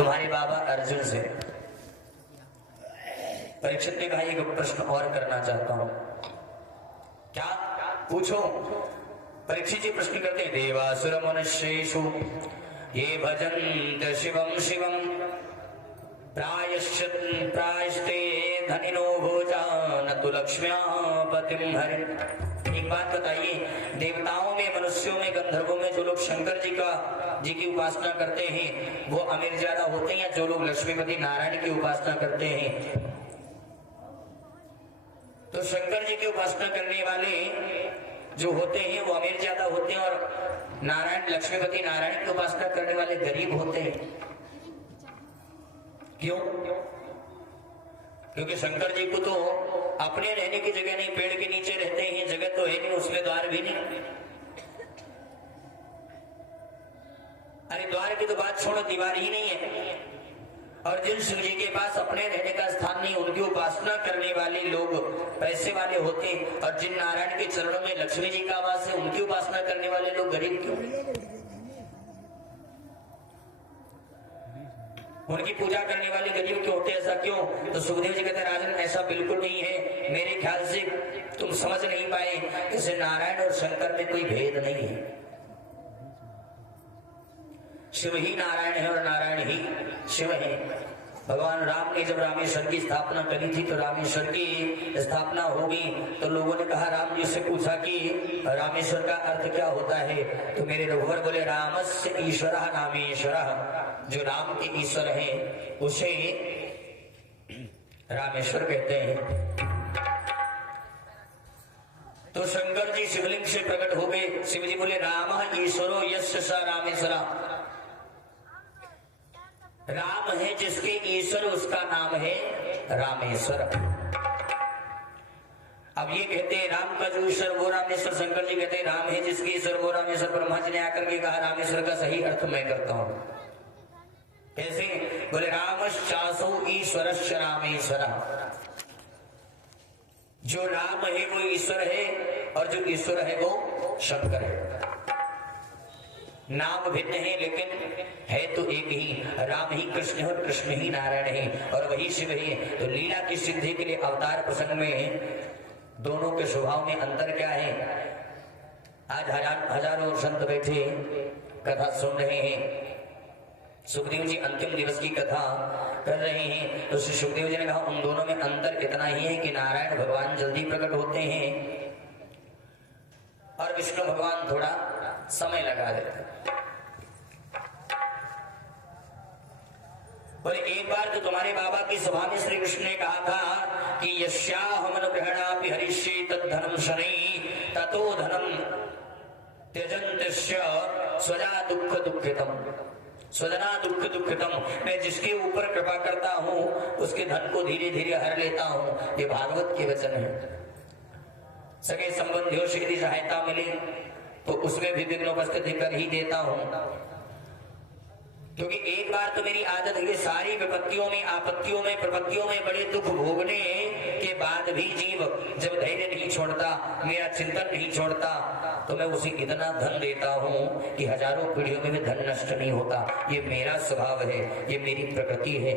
तुम्हारे बाबा अर्जुन से। परीक्षित ने कहा एक प्रश्न और करना चाहता हूं। क्या? पूछो। परीक्षित जी प्रश्न करते हैं, देवासुर मनुष्येषु ये भजन्त शिवम शिवम प्रायश्ते धनिनो भोजा न तो लक्ष्म्यापतिम हरि। एक बात बताइए, देवताओं में, मनुष्यों में, गंधर्वों में जो लोग शंकर जी की उपासना करते हैं वो अमीर ज्यादा होते हैं, या जो लोग लक्ष्मीपति नारायण की उपासना करते हैं? तो शंकर जी की उपासना करने वाले जो होते हैं वो अमीर ज्यादा होते हैं, और नारायण, लक्ष्मीपति नारायण की उपासना करने वाले गरीब होते हैं। क्यों? क्योंकि शंकर जी को तो अपने रहने की जगह नहीं, पेड़ के नीचे रहते हैं, जगह तो है नहीं, उसमें द्वार भी नहीं। अरे द्वार की तो बात छोड़ो, दीवार ही नहीं है। और जिन शिव जी के पास अपने रहने का स्थान नहीं, उनकी उपासना करने वाले लोग पैसे वाले होते हैं, और जिन नारायण के चरणों में लक्ष्मी जी का वास है उनकी उपासना करने वाले लोग गरीब क्यों? उनकी पूजा करने वाले गरीब क्यों होते? ऐसा क्यों? तो सुखदेव जी कहते, राजन ऐसा बिल्कुल नहीं है। मेरे ख्याल से तुम समझ नहीं पाए, जैसे नारायण और शंकर में कोई भेद नहीं है। शिव ही नारायण है और नारायण ही शिव है। भगवान राम ने जब रामेश्वर की स्थापना करी थी, तो रामेश्वर की स्थापना होगी तो लोगों ने कहा, राम जी से पूछा कि रामेश्वर का अर्थ क्या होता है? तो मेरे रघुवर बोले, रामस्य ईश्वरः रामेश्वरः। जो राम के ईश्वर है उसे रामेश्वर कहते हैं। तो शंकर जी शिवलिंग से प्रकट हो गए। शिव जी बोले, राम ईश्वरो यस्य स रामेश्वरः। राम है जिसके ईश्वर, उसका नाम है रामेश्वर। अब ये कहते हैं राम का जो ईश्वर वो रामेश्वर। शंकर जी कहते हैं राम है जिसके ईश्वर वो रामेश्वर। ब्रह्मा जी ने आकर के कहा, रामेश्वर का सही अर्थ मैं करता हूं। कैसे? बोले, रामश्चासौ ईश्वरश्च रामेश्वर। जो राम है वो ईश्वर है, और जो ईश्वर है वो शंकर है। नाम भिन्न है लेकिन है तो एक ही। राम ही कृष्ण है और कृष्ण ही नारायण है, और वही शिव है। तो लीला की सिद्धि के लिए अवतार प्रसंग में दोनों के स्वभाव में अंतर क्या है? आज हजारों संत बैठे कथा सुन रहे हैं। सुखदेव जी अंतिम दिवस की कथा कर रहे हैं, तो श्री सुखदेव जी ने कहा, उन दोनों में अंतर इतना ही है कि नारायण भगवान जल्दी प्रकट होते हैं और विष्णु भगवान थोड़ा समय लगा देते हैं। और एक बार तो तुम्हारे बाबा की सभा में श्री कृष्ण ने कहा था कि यस्याहमनुग्रहणापि हरिष्ये तद्धनम शनै ततो धनम त्यजन्त्यस्य स्वजा दुःख दुःखितम। स्वजना दुःख दुःखितम। मैं जिसके ऊपर कृपा करता हूं उसके धन को धीरे धीरे हर लेता हूं। ये भागवत के वचन है। सगे संबंधियों से यदि सहायता मिले तो उसमें भी विघ्न उपस्थिति कर ही देता हूं, क्योंकि एक बार तो मेरी आदत है सारी विपत्तियों में, आपत्तियों में, प्रपत्तियों में बड़े दुख भोगने के बाद भी जीव जब धैर्य नहीं छोड़ता, मेरा चिंतन नहीं छोड़ता, तो मैं उसे इतना धन देता हूं कि हजारों पीढ़ियों में भी धन नष्ट नहीं होता। ये मेरा स्वभाव है, ये मेरी प्रकृति है।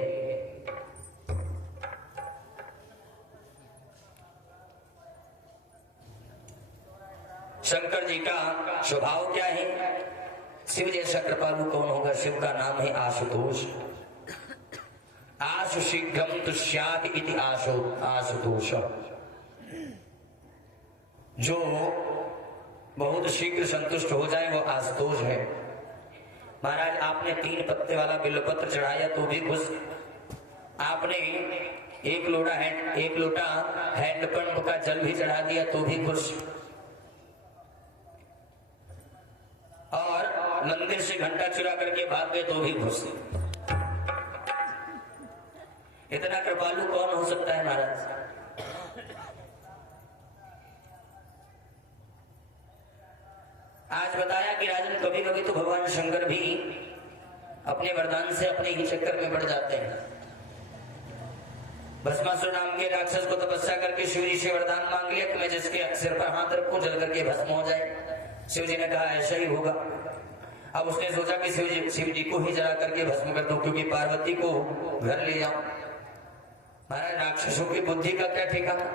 शंकर जी का स्वभाव क्या है? शिव जैसा कृपालु कौन होगा? शिव का नाम है आशुतोष। आशु शीघ्रम तुष्याति इति आशुतोष। जो बहुत शीघ्र संतुष्ट हो जाए वो आशुतोष है। महाराज आपने 3 पत्ते वाला बिल्वपत्र चढ़ाया तो भी खुश, आपने एक लोटा हैंडपंप का जल भी चढ़ा दिया तो भी खुश, और मंदिर से घंटा चुरा करके भाग गए तो भी खुश। इतना कृपालु कौन हो सकता है महाराज? आज बताया कि राजन कभी कभी तो भगवान शंकर भी अपने वरदान से अपने ही चक्कर में बढ़ जाते हैं। भस्मासुर नाम के राक्षस को तपस्या करके शिव जी से वरदान मांग लिया कि मैं जिसके सिर पर हाथ रखूं जल करके भस्म हो जाए। शिव जी ने कहा ऐसा ही होगा। अब उसने सोचा कि शिव जी को ही जला करके भस्म कर दो, क्योंकि पार्वती को घर ले जाऊं। महाराज राक्षसों की बुद्धि का क्या ठिकाना।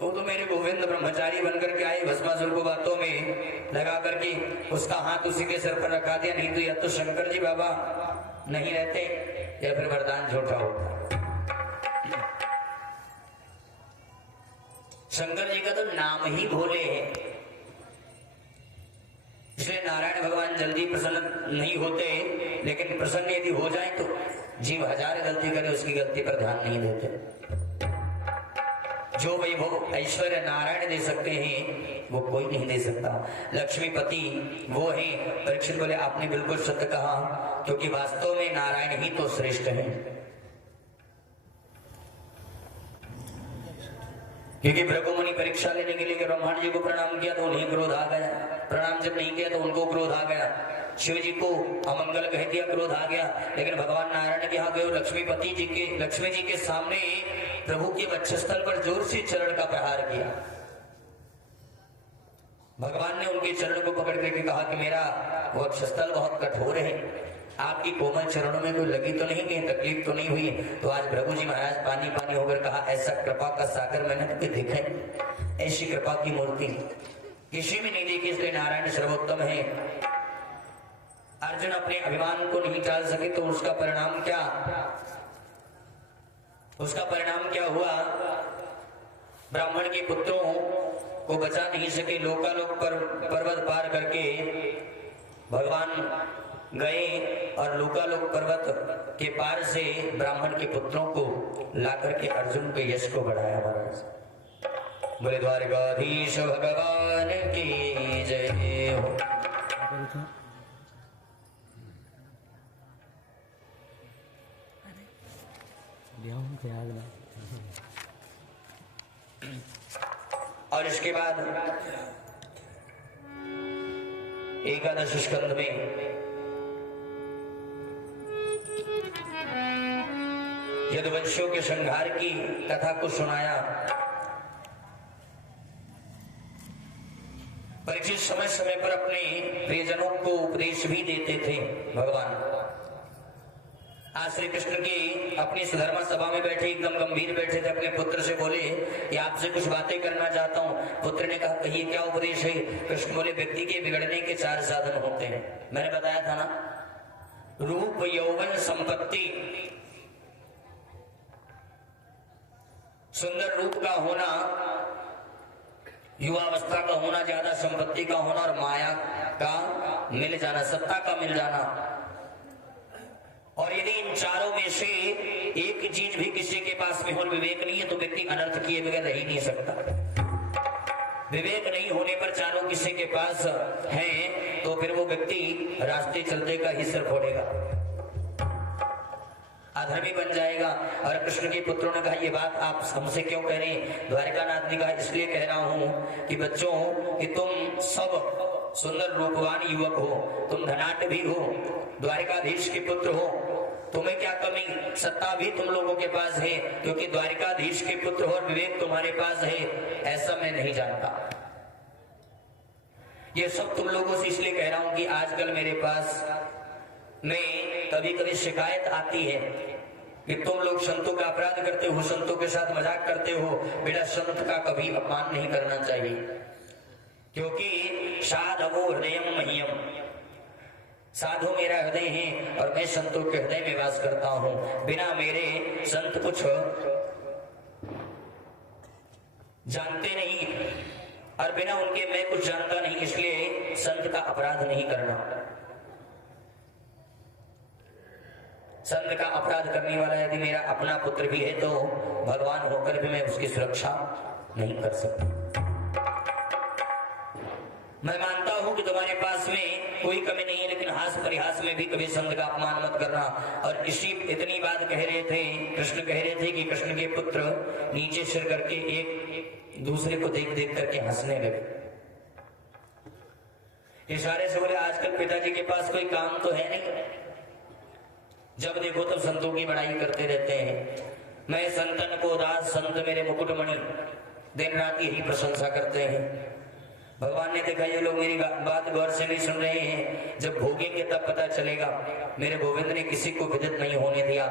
तो मेरे गोविंद ब्रह्मचारी बनकर के आए, भस्मासुर को बातों में लगा करके उसका हाथ उसी के सर पर रखा दिया। नहीं तो या तो शंकर जी बाबा नहीं रहते या फिर वरदान झूठा होता। शंकर जी का तो नाम ही भोले है, इसलिए नारायण भगवान जल्दी प्रसन्न नहीं होते, लेकिन प्रसन्न यदि हो जाए तो जीव हजार गलती करे उसकी गलती पर ध्यान नहीं देते। जो वैभव ऐश्वर्य नारायण दे सकते हैं वो कोई नहीं दे सकता। लक्ष्मीपति वो है। परीक्षित बोले आपने बिल्कुल सत्य कहा, क्योंकि वास्तव में नारायण ही तो श्रेष्ठ है। क्योंकि भृगु मुनि परीक्षा लेने के लिए ब्रह्मांड जी को प्रणाम किया तो उन्हें क्रोध आ गया, प्रणाम जब नहीं किया तो उनको क्रोध आ गया, शिव जी को अमंगल कह दिया, क्रोध आ गया। लेकिन भगवान नारायण के यहाँ गए, लक्ष्मी जी के सामने प्रभु के वक्षस्थल पर जोर से चरण का प्रहार किया। भगवान ने उनके चरण को पकड़ करके कहा कि मेरा वक्षस्थल बहुत कठोर है, आपकी कोमल चरणों में कोई लगी तो नहीं, कहीं तकलीफ तो नहीं हुई। तो आज भृगु जी महाराज पानी पानी होकर कहा, ऐसा कृपा का सागर मैंने कभी देखा है, ऐसी कृपा की मूर्ति किसी में नहीं देखी, इसलिए नारायण सर्वोत्तम है। अर्जुन अपने अभिमान को नहीं टाल सके तो उसका परिणाम क्या हुआ। ब्राह्मण के पुत्रों को बचा नहीं सके, लोकालोक पर पर्वत पार करके भगवान गए और लोकालोक पर्वत के पार से ब्राह्मण के पुत्रों को लाकर के अर्जुन के यश को बढ़ाया। महाराज बोले द्वारकाधीश भगवान की जय हो। और इसके बाद एकादश स्कंद में यदुवंशियों के संहार की कथा को सुनाया। परीक्षित समय समय पर अपने प्रियजनों को उपदेश भी देते थे भगवान। आज श्री कृष्ण की अपनी सुधर्मा सभा में बैठे एकदम गंभीर बैठे थे, अपने पुत्र से बोले कि आपसे कुछ बातें करना चाहता हूँ। पुत्र ने कहा कहिए क्या उपदेश है। कृष्ण बोले व्यक्ति के बिगड़ने के 4 साधन होते हैं, मैंने बताया था ना, रूप यौवन संपत्ति। सुंदर रूप का होना, युवावस्था का होना, ज्यादा संपत्ति का होना और माया का मिल जाना, सत्ता का मिल जाना। और यदि इन चारों में से एक चीज भी किसी के पास में हो, विवेक नहीं है, तो व्यक्ति अनर्थ किए बगैर रह ही नहीं सकता। विवेक नहीं होने पर चारों किसी के पास है तो फिर वो व्यक्ति रास्ते चलते का ही सिर फोड़ेगा, अधर्मी बन जाएगा। और कृष्ण के पुत्रों ने कहा ये बात आप हमसे क्यों कह रहे हैं। द्वारिकानाथ ने कहा इसलिए कह रहा हूं कि बच्चों कि तुम सब सुंदर रूपवान युवक हो, तुम धनाढ्य भी हो, द्वारिकाधीश के पुत्र हो, तुम्हें क्या कमी, सत्ता भी तुम लोगों के पास है क्योंकि द्वारिकाधीश के पुत्र हो और विवेक तुम्हारे पास है, ऐसा मैं नहीं जानता। ये सब तुम लोगों से इसलिए कह रहा हूं कि आजकल मेरे पास में कभी कभी शिकायत आती है कि तुम लोग संतों का अपराध करते हो, संतों के साथ मजाक करते हो। बेटा संत का कभी अपमान नहीं करना चाहिए, क्योंकि साधवो हृदयम मह्यम, साधु मेरा हृदय है और मैं संतों के हृदय में वास करता हूं। बिना मेरे संत कुछ जानते नहीं और बिना उनके मैं कुछ जानता नहीं, इसलिए संत का अपराध नहीं करना। संत का अपराध करने वाला यदि मेरा अपना पुत्र भी है तो भगवान होकर भी मैं उसकी सुरक्षा नहीं कर सकता। मैं मानता हूं कि तुम्हारे पास में कोई कमी नहीं है, लेकिन हास परिहास में भी कभी संत का अपमान मत करना। और इतनी बात कह रहे थे, कृष्ण कह रहे थे कि कृष्ण के पुत्र नीचे सिर करके एक दूसरे को देख देख करके हंसने लगे। इशारे से बोले आजकल पिताजी के पास कोई काम तो है नहीं, जब देखो तब संतों की बड़ाई करते रहते हैं। मैं संतन को दास, संत मेरे मुकुटमणि, दिन रात यही प्रशंसा करते हैं। भगवान ने देखा ये लोग मेरी बात गौर से नहीं सुन रहे हैं, जब भोगेंगे तब पता चलेगा। मेरे गोविंद ने किसी को विदित नहीं होने दिया।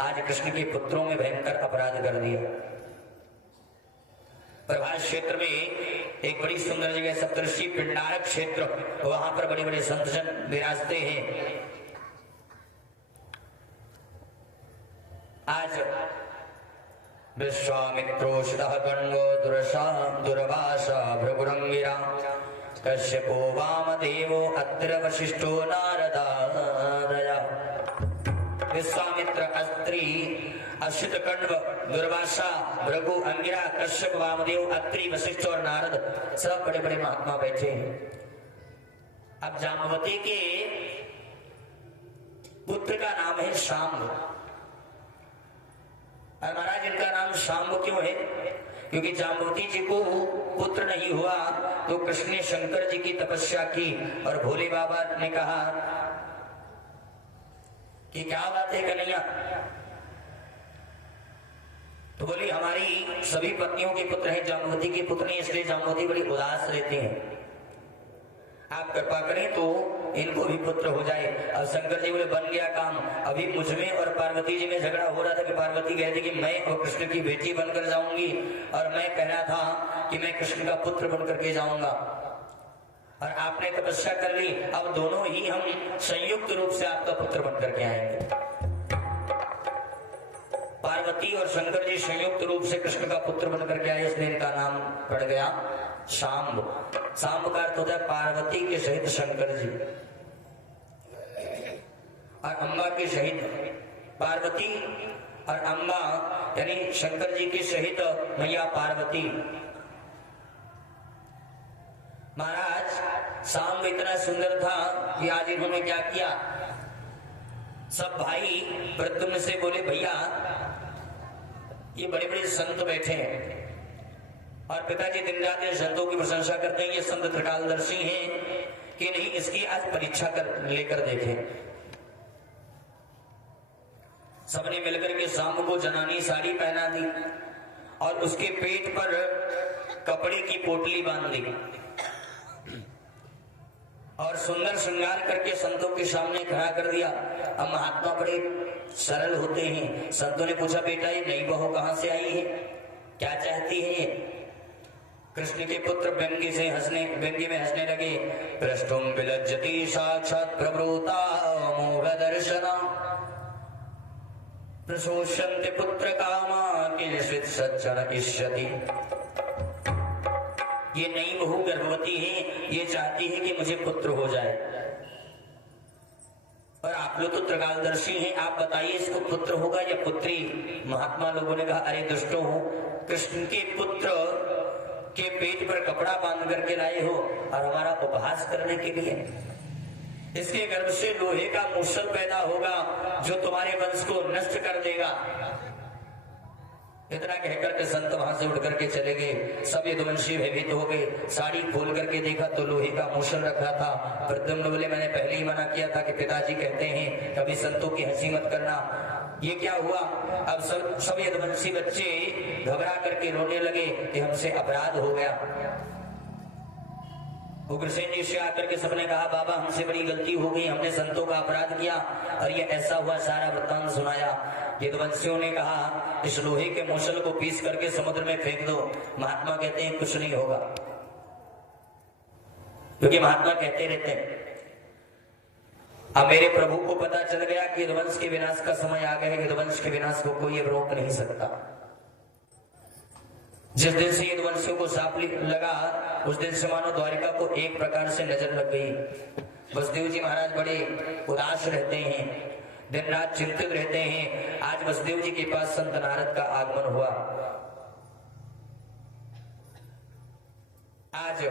आज कृष्ण के पुत्रों में भयंकर अपराध कर दिया। प्रभास क्षेत्र में एक बड़ी सुंदर जगह सप्तर्षि पिंडारक क्षेत्र, वहां पर बड़े बड़े संतजन विराजते हैं। आज विश्वामित्रोषितः कण्वो दुर्वासा भृगुरंगिरा कश्यपो वामदेवो अत्र वशिष्ठो नारदादया। विश्वामित्र, अत्रि, अश्वित कण्व, दुर्वासा, भृगु, अंगिरा, कश्यप, वामदेव, अत्रि, वशिष्ठ और नारद सब बड़े बड़े महात्मा बैठे हैं। अब जाम्बवती के पुत्र का नाम है शाम्ब। और महाराज इनका नाम शाम्ब क्यों है? क्योंकि जाम्बवती जी को पुत्र नहीं हुआ तो कृष्ण ने शंकर जी की तपस्या की और भोले बाबा ने कहा कि क्या बात है कन्हैया? तो बोली हमारी सभी पत्नियों के पुत्र हैं, जाम्बवती के पुत्र नहीं, इसलिए जाम्बवती बड़ी उदास रहती हैं। आप कृपा करें तो इनको भी पुत्र हो जाए। अब शंकर जी बोले बन गया काम। अभी मुझमें और पार्वती जी में झगड़ा हो रहा था कि पार्वती कहती कि मैं और कृष्ण की बेटी बनकर जाऊंगी और मैं कह रहा था कि मैं कृष्ण का पुत्र बनकर के जाऊंगा। और आपने तपस्या कर ली, अब दोनों ही हम संयुक्त रूप से आपका पुत्र बनकर के आएंगे। पार्वती और शंकर जी संयुक्त रूप से कृष्ण का पुत्र बनकर के आए, इसलिए इनका नाम पड़ गया शाम्ब। शाम्ब का अर्थ होता है पार्वती के सहित शंकर जी और अम्बा के सहित पार्वती और अम्बा, यानी शंकर जी के सहित मैया पार्वती। महाराज शाम्ब इतना सुंदर था कि आज इन्होंने क्या किया, सब भाई प्रद्युम्न से बोले भैया ये बड़े बड़े संत बैठे हैं और पिताजी दिन रात संतों की प्रशंसा करते हैं, ये संत त्रिकालदर्शी हैं कि नहीं, इसकी आज परीक्षा कर लेकर देखें। सबने मिलकर के शाम को जनानी साड़ी पहना दी और उसके पेट पर कपड़े की पोटली बांध दी और सुंदर श्रृंगार करके संतों के सामने खड़ा कर दिया। अब महात्मा बड़े सरल होते हैं। संतों ने पूछा बेटा ये नई बहू कहां से आई है, क्या चाहती है ये? कृष्ण के पुत्र व्यंग्य में हंसने लगे। पृष्ठुम विलज्जति साक्षात् प्रवृता मोह दर्शना प्रशोष्यन्ते पुत्र कामा किंचित् सज्जन इष्यति। ये नई बहू गर्भवती है, ये चाहती है कि मुझे पुत्र हो जाए और आप लोग तो त्रिकालदर्शी हैं, आप बताइए इसको पुत्र होगा या पुत्री? महात्मा लोगों ने कहा अरे दुष्टों, कृष्ण के पुत्र के पेट पर कपड़ा बांध करके लाए हो और हमारा उपहास करने के लिए। इसके गर्भ से लोहे का मूसल पैदा होगा जो तुम्हारे वंश को नष्ट कर देगा। इतना कहकर के संत वहां से उठ करके चले गए। सब यदुवंशी भयभीत हो गए। साड़ी खोल करके देखा तो लोहे का मूसल रखा था। प्रद्युम्न बोले मैंने पहले ही मना किया था कि पिताजी कहते हैं कभी संतों की हंसी मत करना। ये क्या हुआ? अब सब यदुवंशी बच्चे घबरा करके रोने लगे कि हमसे अपराध हो गया। उग्रसेन जी से आकर के सबने कहा बाबा हमसे बड़ी गलती हो गई, हमने संतों का अपराध किया और ये ऐसा हुआ, सारा वृत्तांत सुनाया। यदुवंशियों ने कहा इस लोहे के मूसल को पीस करके समुद्र में फेंक दो। महात्मा कहते हैं कुछ नहीं होगा, क्योंकि महात्मा कहते रहते हैं अब मेरे प्रभु को पता चल गया कि यदुवंश के विनाश का समय आ गया है। यदुवंश के विनाश को कोई रोक नहीं सकता। जिस दिन से यदुवंशियों को साप लगा उस दिन से मानो द्वारिका को एक प्रकार से नजर लग गई। वसुदेव जी महाराज बड़े उदास रहते हैं, दिन रात चिंतित रहते हैं। आज वसुदेव जी के पास संत नारद का आगमन हुआ। आज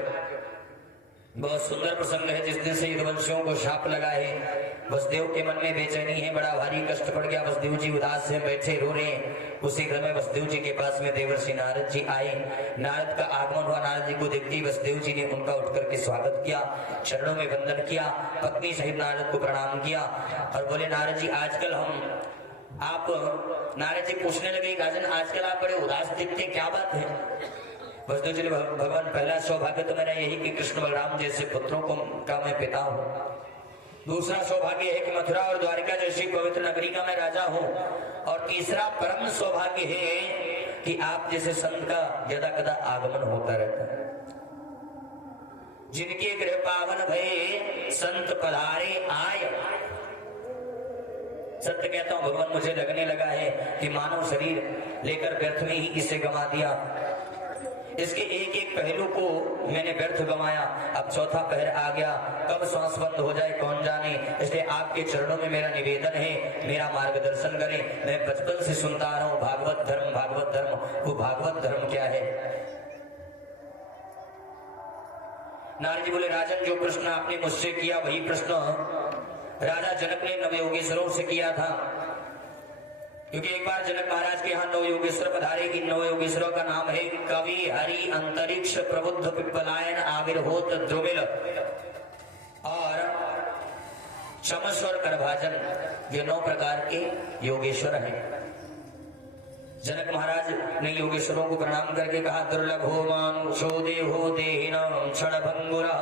बहुत सुंदर प्रसंग है। जिस दिन से यदुवंशियों को शाप लगा है वसुदेव के मन में बेचैनी है, बड़ा भारी कष्ट पड़ गया। वसुदेव जी उदास से बैठे रो रहे हैं। उसी क्रम में वसुदेव जी के पास में देवर्षि नारद जी आए। नारद का आगमन हुआ। नारद जी को देखते ही वसुदेव जी ने उनका उठ करके स्वागत किया, चरणों में वंदन किया, पत्नी सहित नारद को प्रणाम किया और बोले नारद जी आजकल नारद जी पूछने लगे राजन आजकल आप बड़े उदास दिखते, क्या बात है? वसुदेव जी भगवान पहला सौभाग्य तो मेरा यही कि कृष्ण बलराम जैसे पुत्रों को का मैं पिता हूँ। दूसरा सौभाग्य है कि मथुरा और द्वारिका जैसी पवित्र नगरी का मैं राजा हूँ। और तीसरा परम सौभाग्य है कि आप जैसे संत का यदा कदा आगमन होता रहता है। जिनके गृह पावन भये संत पधारे आय। सत्य कहता हूं भगवान मुझे लगने लगा है कि मानव शरीर लेकर व्यर्थ में ही इसे गंवा दिया। इसके एक एक पहलू को मैंने व्यर्थ गंवाया। अब चौथा पहर आ गया, कब श्वास बंद हो जाए कौन जाने। इसलिए आपके चरणों में मेरा निवेदन है, मेरा मार्गदर्शन करें। मैं बचपन से सुनता आ रहा हूं भागवत धर्म भागवत धर्म। वो भागवत धर्म क्या है? नारद जी बोले राजन जो प्रश्न आपने मुझसे किया वही प्रश्न राजा जनक ने नवयोगेश्वरों से किया था। क्योंकि एक बार जनक महाराज के यहाँ नवयोगेश्वर पधारे। कि नवयोगेश्वरों का नाम है कवि हरि अंतरिक्ष प्रबुद्ध पिप्पलायन आविर्भूत ध्रुविल और चमस्वर करभाजन। ये 9 प्रकार के योगेश्वर हैं। जनक महाराज ने योगेश्वरों को प्रणाम करके कहा दुर्लभो मानुषो देहो देहिनां क्षणभंगुरा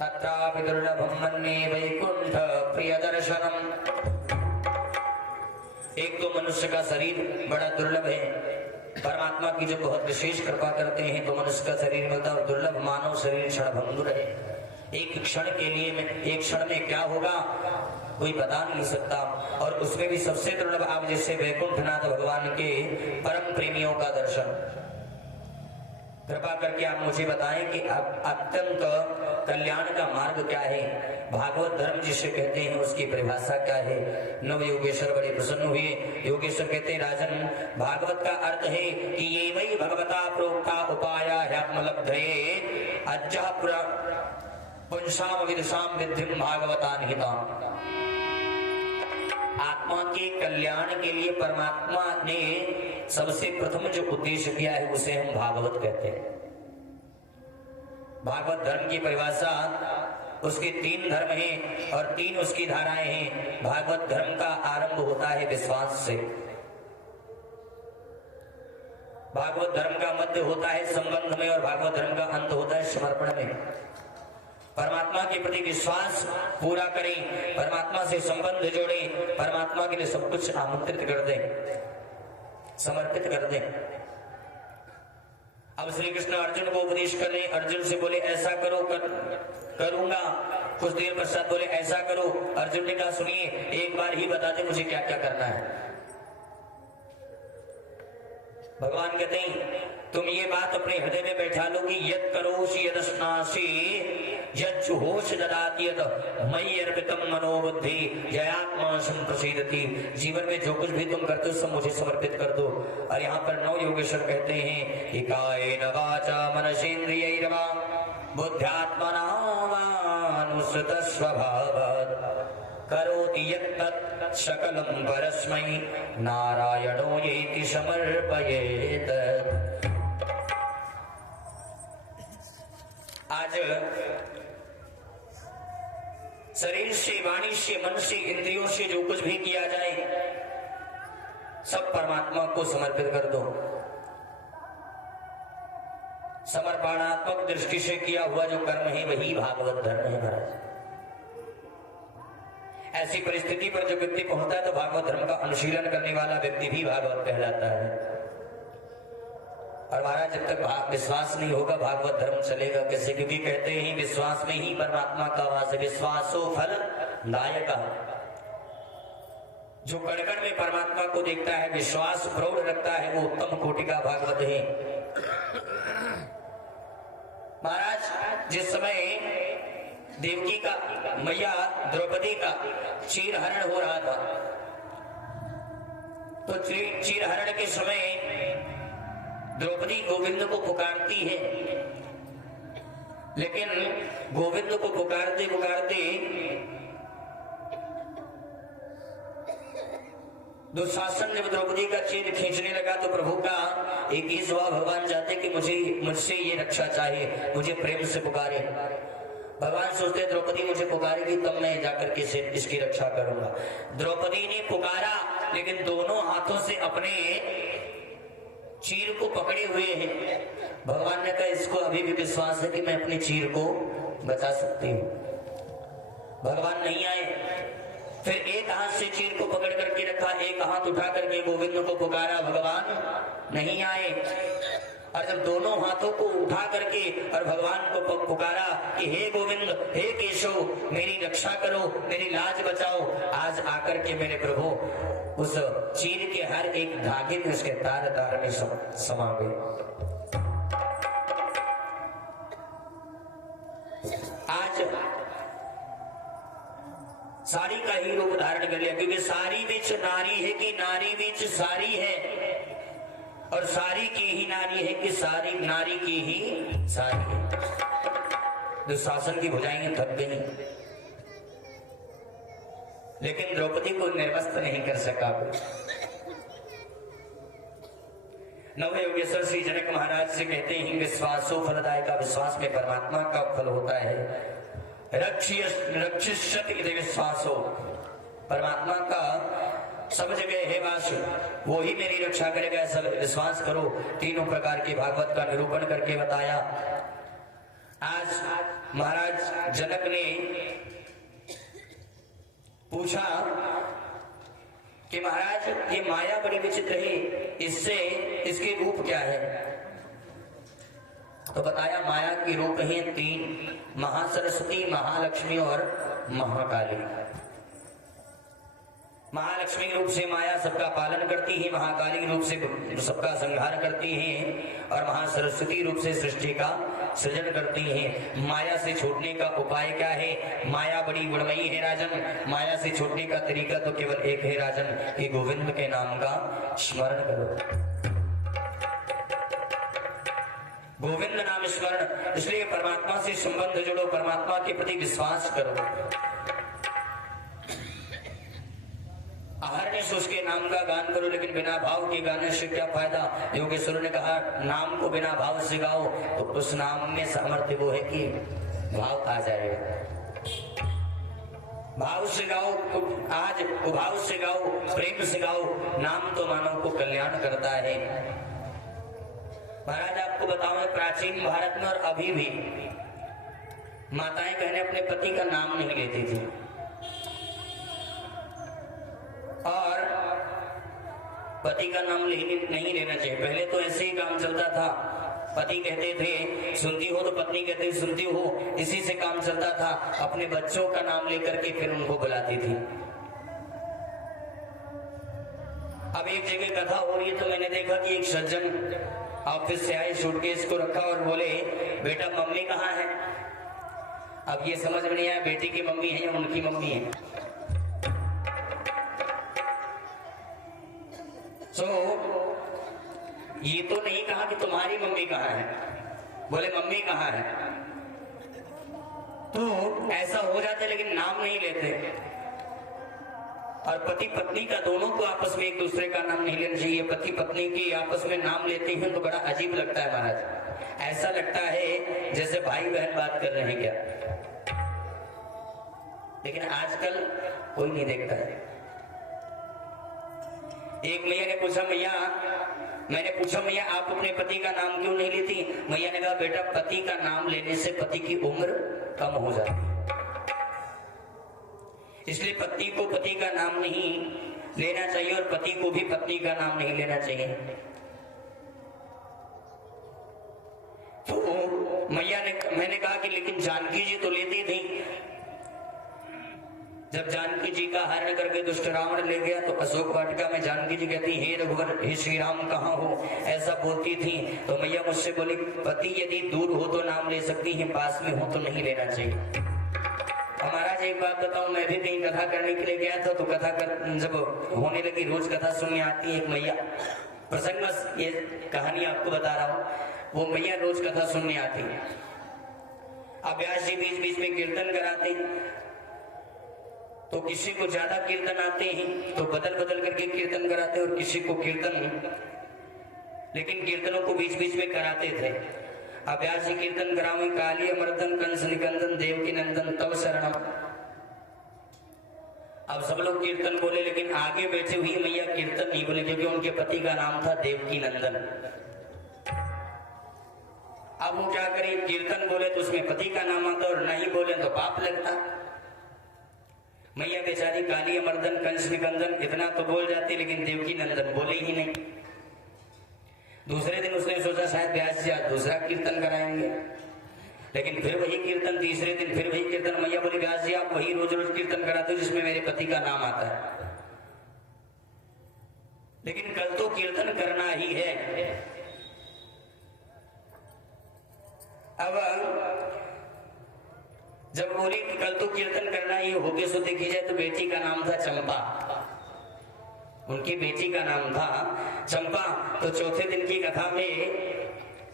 तत्रापि दुर्लभं मन्ये वैकुंठ प्रियदर्शनम। एक तो मनुष्य का शरीर बड़ा दुर्लभ है। परमात्मा की जो बहुत विशेष कृपा करते हैं तो मनुष्य का शरीर मिलता है दुर्लभ। मानव शरीर क्षणभंगुर है। एक क्षण के लिए एक क्षण में क्या होगा कोई बता नहीं सकता। और उसमें भी सबसे दुर्लभ आप जैसे वैकुंठनाथ भगवान के परम प्रेमियों का दर्शन। कृपा करके आप मुझे बताएं कि अत्यंत कल्याण का मार्ग क्या है? भागवत धर्म जिसे कहते हैं उसकी परिभाषा क्या है? नव योगेश्वर बड़े प्रसन्न हुए। योगेश्वर कहते हैं राजन भागवत का अर्थ है कि ये वही भगवता प्रोक्ता उपाय आत्मलब्धये अज्जः पुंसाम विदुषाम विद्धिम भागवता निहिताम। आत्मा के कल्याण के लिए परमात्मा ने सबसे प्रथम जो उद्देश्य किया है उसे हम भागवत कहते हैं। भागवत धर्म की परिभाषा उसके 3 धर्म हैं और 3 उसकी धाराएं हैं। भागवत धर्म का आरंभ होता है विश्वास से। भागवत धर्म का मध्य होता है संबंध में और भागवत धर्म का अंत होता है समर्पण में। परमात्मा के प्रति विश्वास पूरा करें, परमात्मा से संबंध जोड़ें, परमात्मा के लिए सब कुछ आमंत्रित कर दें, समर्पित कर दें। अब श्री कृष्ण अर्जुन को उपदेश कर रहे। अर्जुन से बोले ऐसा करो करूंगा। कुछ देर पश्चात बोले ऐसा करो। अर्जुन ने कहा सुनिए एक बार ही बता दे मुझे क्या क्या करना है। भगवान कहते हैं तुम ये बात अपने हृदय में बैठा लो कि यद करोषि यदस्नासि यज्जुहोष ददाति यद मयि अर्पितम मनोबुद्धि जयात्मा संप्रसीदति। जीवन में जो कुछ भी तुम करते हो सब मुझे समर्पित कर दो। और यहाँ पर 9 योगेश्वर कहते हैं कि कायेन वाचा मनसेन्द्रियैर्वा बुद्ध्यात्मना वानुसृत स्वभावात् करोति यत्तत् सकलं परस्मै नारायणो येति समर्पयेत्। आज शरीर से वाणी से मन से इंद्रियों से जो कुछ भी किया जाए सब परमात्मा को समर्पित कर दो। समर्पणात्मक दृष्टि से किया हुआ जो कर्म है वही भागवत धर्म है महाराज। ऐसी परिस्थिति पर जो व्यक्ति पहुंचता है तो भागवत धर्म का अनुशीलन करने वाला व्यक्ति भी भागवत कहलाता है। और महाराज जब तक विश्वास नहीं होगा भागवत धर्म चलेगा कैसे? क्योंकि कहते हैं विश्वास में ही परमात्मा का वास है। विश्वासो फल दायक। जो कण-कण में परमात्मा को देखता है विश्वास प्रौढ़ रखता है वो उत्तम कोटि का भागवत है। महाराज जिस समय देवकी का मैया द्रौपदी का चीरहरण हो रहा था तो चीरहरण के समय द्रौपदी गोविंद को पुकारती है। लेकिन गोविंद को पुकारते पुकारते दुशासन जब द्रौपदी का चीर खींचने लगा तो प्रभु का एक ही स्वभाव भगवान चाहते कि मुझसे ये रक्षा चाहिए, मुझे प्रेम से पुकारे। भगवान सोचते द्रौपदी मुझे पुकारेगी तब मैं जाकर के इसकी रक्षा करूंगा। द्रौपदी ने पुकारा लेकिन दोनों हाथों से अपने चीर को पकड़े हुए हैं। भगवान ने कहा इसको अभी भी विश्वास है कि मैं अपनी चीर को बचा सकती हूँ। भगवान नहीं आए। फिर एक हाथ से चीर को पकड़ करके रखा, एक हाथ उठा करके गोविंद को पुकारा, भगवान नहीं आए। और जब दोनों हाथों को उठा करके और भगवान को पुकारा कि हे गोविंद, हे केशव, मेरी रक्षा करो, मेरी लाज बचाओ, आज आकर के मेरे प्रभु उस चीर के हर एक धागे में उसके तार तार में समा गए। आज साड़ी का ही रूप धारण कर लिया, क्योंकि सारी बीच नारी है कि नारी बीच सारी है, और सारी की ही नारी है कि सारी नारी की ही सारी है। दुशासन की भुजाएं थक गई, लेकिन द्रौपदी को निर्वस्त्र नहीं कर सका। नवयोगेश्वर श्री जनक महाराज से कहते हैं, विश्वासो फलदाय का, विश्वास में परमात्मा का फल होता है। रक्षिष्यति विश्वासो, परमात्मा का सब जगह है वास, वो ही मेरी रक्षा करेगा, ऐसा विश्वास करो। तीनों प्रकार के भागवत का निरूपण करके बताया। आज महाराज जनक ने पूछा कि महाराज ये माया बड़ी विचित्र है, इससे इसके रूप क्या है? तो बताया माया के रूप हैं तीन, महासरस्वती, महालक्ष्मी और महाकाली। महालक्ष्मी रूप से माया सबका पालन करती है, महाकाली रूप से सबका संहार करती है, और महासरस्वती रूप से सृष्टि का सृजन करती है। माया से छूटने का उपाय क्या है? माया बड़ी गुणमयी है राजन, माया से छूटने का तरीका तो केवल एक है राजन, कि गोविंद के नाम का स्मरण करो, गोविंद नाम स्मरण। इसलिए परमात्मा से संबंध जोड़ो, परमात्मा के प्रति विश्वास करो, अहरनिश उसके नाम का गान करो। लेकिन बिना भाव के गाने से क्या फायदा? योगेश्वर ने कहा नाम को बिना भाव से गाओ, तो उस नाम में सामर्थ्य वो है कि भाव आ जाएगा। भाव से गाओ, आज उभाव से गाओ, प्रेम से गाओ, नाम तो मानव को कल्याण करता है। महाराज आपको बताऊं, प्राचीन भारत में और अभी भी माताएं बहनें अपने पति का नाम नहीं लेती थी, और पति का नाम नहीं लेना चाहिए। पहले तो ऐसे ही काम चलता था, पति कहते थे सुनती हो, तो पत्नी कहते सुनती हो, इसी से काम चलता था। अपने बच्चों का नाम लेकर के फिर उनको बुलाती थी। अब एक जगह कथा हो रही है, तो मैंने देखा कि एक सज्जन ऑफिस से आए, सूटकेस को रखा और बोले बेटा मम्मी कहाँ है? अब ये समझ में नहीं आया बेटी की मम्मी है या उनकी मम्मी है। तो ये तो नहीं कहा कि तुम्हारी मम्मी कहाँ है, बोले मम्मी कहाँ है। तो ऐसा हो जाता है, लेकिन नाम नहीं लेते। और पति पत्नी का दोनों को आपस में एक दूसरे का नाम नहीं लेना चाहिए। पति पत्नी की आपस में नाम लेते हैं तो बड़ा अजीब लगता है महाराज, ऐसा लगता है जैसे भाई बहन बात कर रहे हैं क्या। लेकिन आजकल कोई नहीं देखता है। एक मैया ने पूछा, मैंने पूछा मैया आप अपने पति का नाम क्यों नहीं लेती? मैया ने कहा बेटा पति का नाम लेने से पति की उम्र कम हो जाती है, इसलिए पत्नी को पति का नाम नहीं लेना चाहिए और पति को भी पत्नी का नाम नहीं लेना चाहिए। तो मैंने कहा कि लेकिन जानकी जी तो लेती थी। जब जानकी जी का हरण करके दुष्ट रावण ले गया, तो अशोक वाटिका में जानकी जी कहती हे रघुवर, हे श्री राम कहाँ हो, ऐसा बोलती थी। तो मैया मुझसे बोली पति यदि दूर हो तो नाम ले सकती है, पास में हो तो नहीं लेना चाहिए। महाराज एक बात बताऊं, मैं भी कहीं कथा करने के लिए गया था, तो कथा जब होने लगी, रोज कथा सुनने आती है एक मैया, प्रसंग बस ये कहानी आपको बता रहा हूँ। वो मैया रोज कथा सुनने आती है। अब व्यास जी बीच बीच में कीर्तन कराते हैं, तो किसी को ज्यादा कीर्तन आते हैं तो बदल बदल करके कीर्तन कराते, और किसी को कीर्तन, लेकिन कीर्तनों को बीच बीच में कराते थे। अभ्यास कीर्तन करावे काली मर्दन कंस निकंदन देवकी नंदन तव शरणम। अब सब लोग कीर्तन बोले, लेकिन आगे बैठे हुई मैया कीर्तन नहीं बोले, क्योंकि उनके पति का नाम था देवकी नंदन। अब वो क्या करे, कीर्तन बोले तो उसमें पति का नाम आता और नहीं बोले तो पाप लगता। मैया बेचारी काली अमर्दन कंस निकंदन इतना तो बोल जाती, लेकिन देवकी नंदन बोले ही नहीं। दूसरे दिन उसने सोचा शायद व्यास जी आज दूसरा कीर्तन कराएंगे, लेकिन फिर वही कीर्तन, तीसरे दिन फिर वही कीर्तन। मैया बोली व्यास जी आप वही रोज रोज कीर्तन कराते हो जिसमें मेरे पति का नाम आता है, लेकिन कल तो कीर्तन करना ही है। अब जब बोली कि कल तो कीर्तन करना ही होगे, सो देखी जाए तो बेटी का नाम था चंपा, उनकी बेटी का नाम था चंपा। तो चौथे दिन की कथा में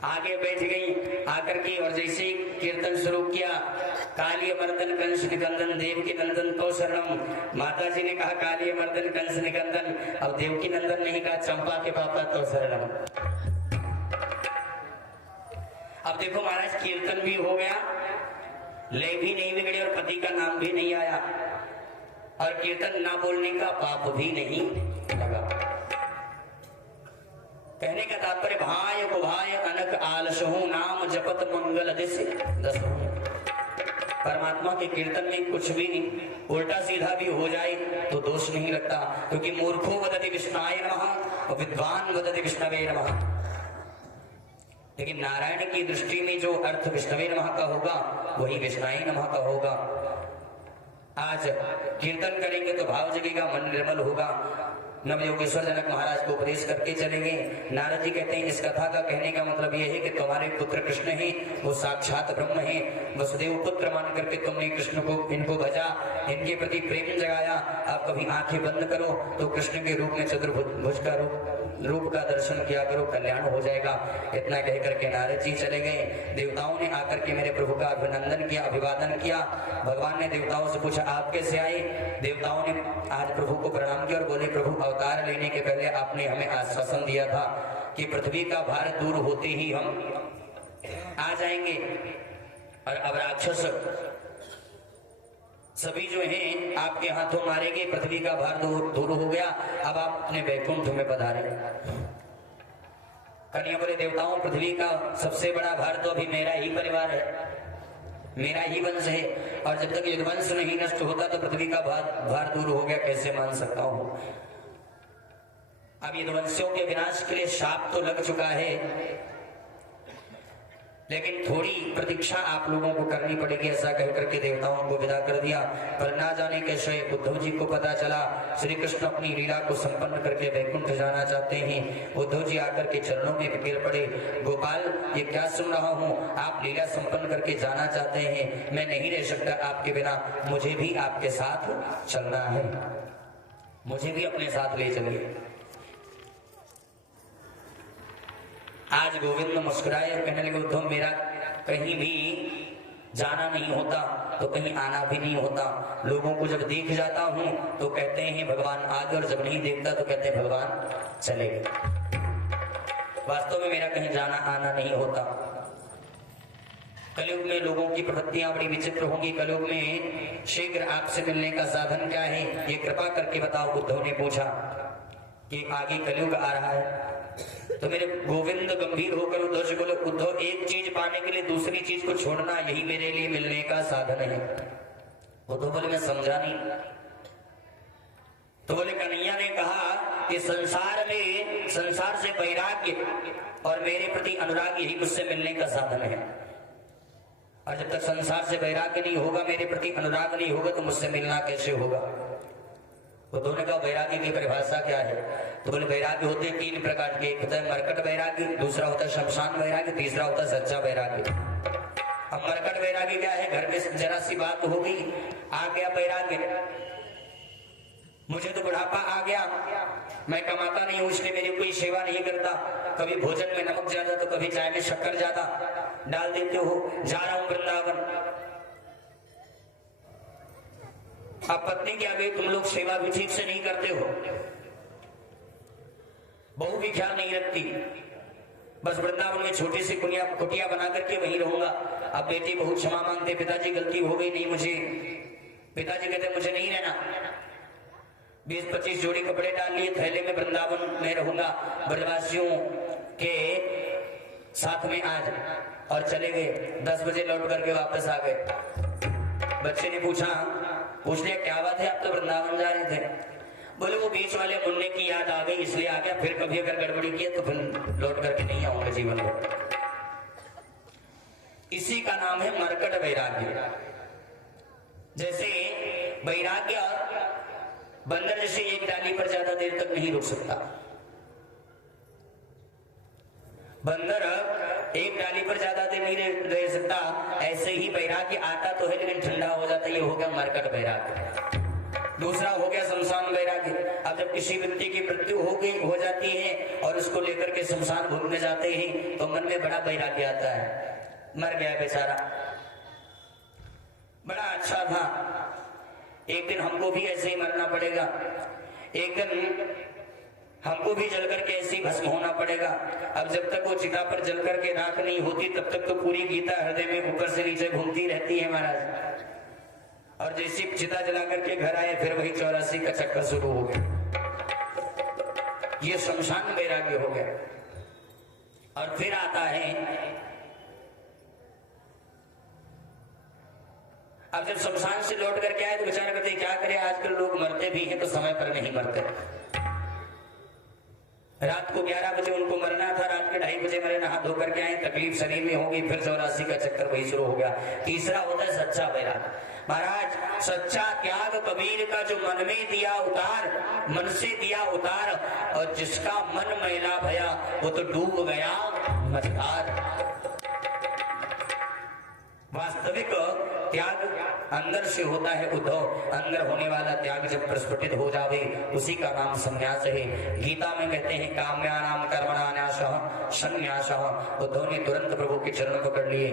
आगे बैठ गई आकर के, और जैसे ही कीर्तन शुरू किया, काली मर्दन कंस निकंदन देवकी नंदन तो शरणम। माता जी ने कहा काली मर्दन कंस निकंदन, अब देवकी नंदन नहीं कहा, चंपा के पापा तो शरणम। अब देखो महाराज कीर्तन भी हो गया, लय भी नहीं बिगड़े और पति का नाम भी नहीं आया, और कीर्तन ना बोलने का पाप भी नहीं लगा। कहने का तात्पर्य भाय गुभाय अनक आलसहु नाम जपत मंगल दिस दसहु। परमात्मा के कीर्तन में कुछ भी नहीं, उल्टा सीधा भी हो जाए तो दोष नहीं लगता, क्योंकि मूर्खो वदति विष्णाय नमः और विद्वान वदति विष्णवे नमः। लेकिन नारायण की दृष्टि में जो अर्थ विष्णवे नमः का होगा वही विष्णाय नमः का होगा। आज कीर्तन करेंगे तो भाव जगेगा, मन निर्मल होगा। नवयोगेश्वर जनक महाराज को उपदेश करके चलेंगे। नारद जी कहते हैं इस कथा का कहने का मतलब यह है कि तुम्हारे पुत्र कृष्ण हैं, वो साक्षात ब्रह्म हैं। वसुदेव पुत्र मान करके तुमने कृष्ण को इनको भजा, इनके प्रति प्रेम जगाया। आप कभी आंखें बंद करो तो कृष्ण के रूप में चतुर्भुज का रूप का दर्शन किया करो, कल्याण हो जाएगा। इतना कह करके नारद जी चले गए। देवताओं ने आकर के मेरे प्रभु का अभिनंदन किया, अभिवादन किया। भगवान ने देवताओं से पूछा आप कैसे आए। देवताओं ने आज प्रभु को प्रणाम किया और बोले प्रभु अवतार लेने के पहले आपने हमें आश्वासन दिया था कि पृथ्वी का भार दूर होते ही हम आ जाएंगे, और अब राक्षस सभी जो हैं आपके हाथों मारे गए, पृथ्वी का भार दूर हो गया, अब आप अपने वैकुंठ में पधारे। कन्या बोले देवताओं पृथ्वी का सबसे बड़ा भार तो अभी मेरा ही परिवार है, मेरा ही वंश है, और जब तक ये वंश नहीं नष्ट होता तो पृथ्वी का भार दूर हो गया कैसे मान सकता हूं। अब ये वंशों के विनाश के लिए शाप तो लग चुका है, लेकिन थोड़ी प्रतीक्षा आप लोगों को करनी पड़ेगी। ऐसा कहकर के देवताओं को विदा कर दिया। पर ना जाने कैसे उद्धव जी को पता चला श्री कृष्ण अपनी लीला को संपन्न करके वैकुंठ जाना चाहते हैं। उद्धव जी आकर के चरणों में गिर पड़े, गोपाल ये क्या सुन रहा हूँ, आप लीला संपन्न करके जाना चाहते हैं, मैं नहीं रह सकता आपके बिना, मुझे भी आपके साथ चलना है, मुझे भी अपने साथ ले चलिए। आज गोविंद मुस्कुराए और कहने लगे उद्धव मेरा कहीं भी जाना नहीं होता तो कहीं आना भी नहीं होता। लोगों को जब देख जाता हूं तो कहते हैं भगवान आगे, और जब नहीं देखता तो कहते हैं भगवान चले गए। वास्तव में मेरा कहीं जाना आना नहीं होता। कलयुग में लोगों की प्रवृत्तियां बड़ी विचित्र होंगी। कलयुग में शीघ्र आपसे मिलने का साधन क्या है, ये कृपा करके बताओ। उद्धव ने पूछा कि आगे कलयुग आ रहा है। तो मेरे गोविंद गंभीर होकर उद्धव से बोले उद्धव एक चीज पाने के लिए दूसरी चीज को छोड़ना यही मेरे लिए मिलने का साधन है। उद्धव बोले मैं समझा नहीं। तो बोले कन्हैया ने कहा कि संसार से वैराग्य और मेरे प्रति अनुराग यही मुझसे मिलने का साधन है, और जब तक संसार से वैराग्य नहीं होगा, मेरे प्रति अनुराग नहीं होगा, तो मुझसे मिलना कैसे होगा। तो दोनों का वैराग्य की परिभाषा क्या है। तो बोले वैराग्य होते हैं 3 प्रकार के, एक होता है मरकट वैराग्य, दूसरा होता है शमशान वैराग्य, तीसरा होता है सच्चा वैराग्य। अब मरकट वैराग्य क्या है, घर में जरा सी बात हो गई, आ गया वैराग्य, मुझे तो बुढ़ापा आ गया, मैं कमाता नहीं हूं इसलिए मेरी कोई सेवा नहीं करता, कभी भोजन में नमक ज्यादा तो कभी चाय में शक्कर ज्यादा डाल देते हो, जा रहा हूं वृंदावन। अब पत्नी क्या गई, तुम लोग सेवा भी ठीक से नहीं करते हो, बहू भी ख्याल नहीं रखती, बस वृंदावन में छोटी सी कुटिया बना करके वहीं रहूंगा। अब बेटी बहू क्षमा मांगते, पिताजी गलती हो गई, नहीं मुझे, पिताजी कहते मुझे नहीं रहना, 20-25 जोड़ी कपड़े डाल लिए, थैले में वृंदावन में रहूंगा, ब्रजवासियों के साथ में आज, और चले गए। 10 बजे लौट करके वापस आ गए। बच्चे ने पूछ लिया क्या बात है, आप तो वृंदावन जा रहे थे। बोले वो बीच वाले मुन्ने की याद आ गई इसलिए आ गया, फिर कभी अगर गड़बड़ी की तो फिर लौट करके नहीं आऊंगा जीवन में। इसी का नाम है मरकट वैराग्य। जैसे वैराग्य बंदर जैसे एक डाली पर ज्यादा देर तक नहीं रुक सकता, बंदर एक डाली पर ज्यादा देर नहीं रह सकता, ऐसे ही वैराग्य आता तो है लेकिन ठंडा हो जाता है। ये हो गया मरकट वैराग्य। दूसरा हो गया शमशान वैराग्य। अब जब किसी व्यक्ति की मृत्यु हो जाती है और उसको लेकर के शमशान घूमने जाते हैं तो मन में बड़ा वैराग्य आता है, मर गया बेचारा, बड़ा अच्छा था, एक दिन हमको भी ऐसे ही मरना पड़ेगा, एक दिन हमको भी जल करके ऐसे ही भस्म होना पड़ेगा। अब जब तक वो चिता पर जल करके राख नहीं होती तब तक तो पूरी गीता हृदय में ऊपर से नीचे घूमती रहती है महाराज। और जैसी चिता जला करके घर आए फिर वही 84 का चक्कर शुरू हो गया। ये शमशान वैराग्य हो गया। और फिर आता है, अब जब शमशान से लौट करके आए तो विचार करते क्या करें, आजकल लोग मरते भी हैं तो समय पर नहीं मरते। रात को 11 बजे उनको मरना था, रात के 2:30 बजे मरे, नहा धो करके आए, तकलीफ शरीर में होगी, फिर 84 का चक्कर वही शुरू हो गया। तीसरा होता है सच्चा वैराग्य। महाराज सच्चा त्याग कबीर का जो मन में दिया उतार, मन से दिया उतार, और जिसका मन मैला भया वो तो डूब गया मझधार। वास्तविक त्याग अंदर से होता है उद्धव, अंदर होने वाला त्याग जब प्रस्फुटित हो जावे उसी का नाम संन्यास है। गीता में कहते हैं काम्यानाम कर्मणान्यासः संन्यासः। उद्धव ने तुरंत प्रभु के चरण पकड़ लिए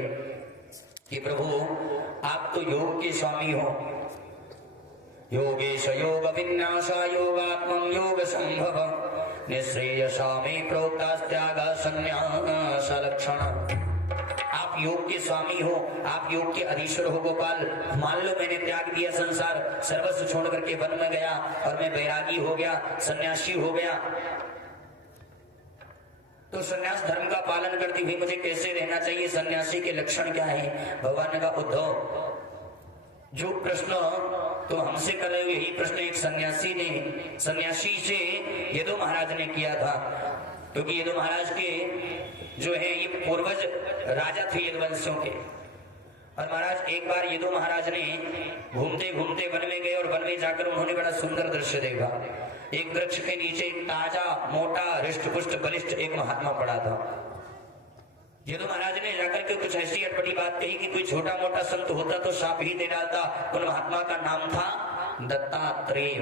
कि प्रभु आप तो योग के स्वामी हो, योगेश योग विन्यास योगात्मं योग संभव निःश्रेयसा मे प्रोक्तास्त्यागः संन्यास लक्षण। आप योग के स्वामी हो, आप योग के अधीश्वर हो गोपाल। मान लो मैंने त्याग दिया संसार, सर्वस्व छोड़ करके वन में गया और मैं बैरागी हो गया, सन्यासी हो गया, तो सन्यास धर्म का पालन करती हुई मुझे कैसे रहना चाहिए, सन्यासी के लक्षण क्या है? भगवान ने कहा उद्धव जो प्रश्न तो हमसे कर रहे हो यही प्रश्न एक सन्यासी से यदु महाराज ने किया था, क्योंकि यदु महाराज के जो है ये पूर्वज राजा थे यदुवंशियों के। और महाराज एक बार यदु महाराज ने घूमते घूमते वन में गए और वन में जाकर उन्होंने बड़ा सुंदर दृश्य देखा। एक वृक्ष के नीचे एक ताजा मोटा हृष्ट पुष्ट बलिष्ठ एक महात्मा पड़ा था। यदु महाराज ने जाकर के कुछ ऐसी अटपटी बात कही कि कोई छोटा मोटा संत होता तो शाप ही दे डालता। उन महात्मा का नाम था दत्तात्रेय।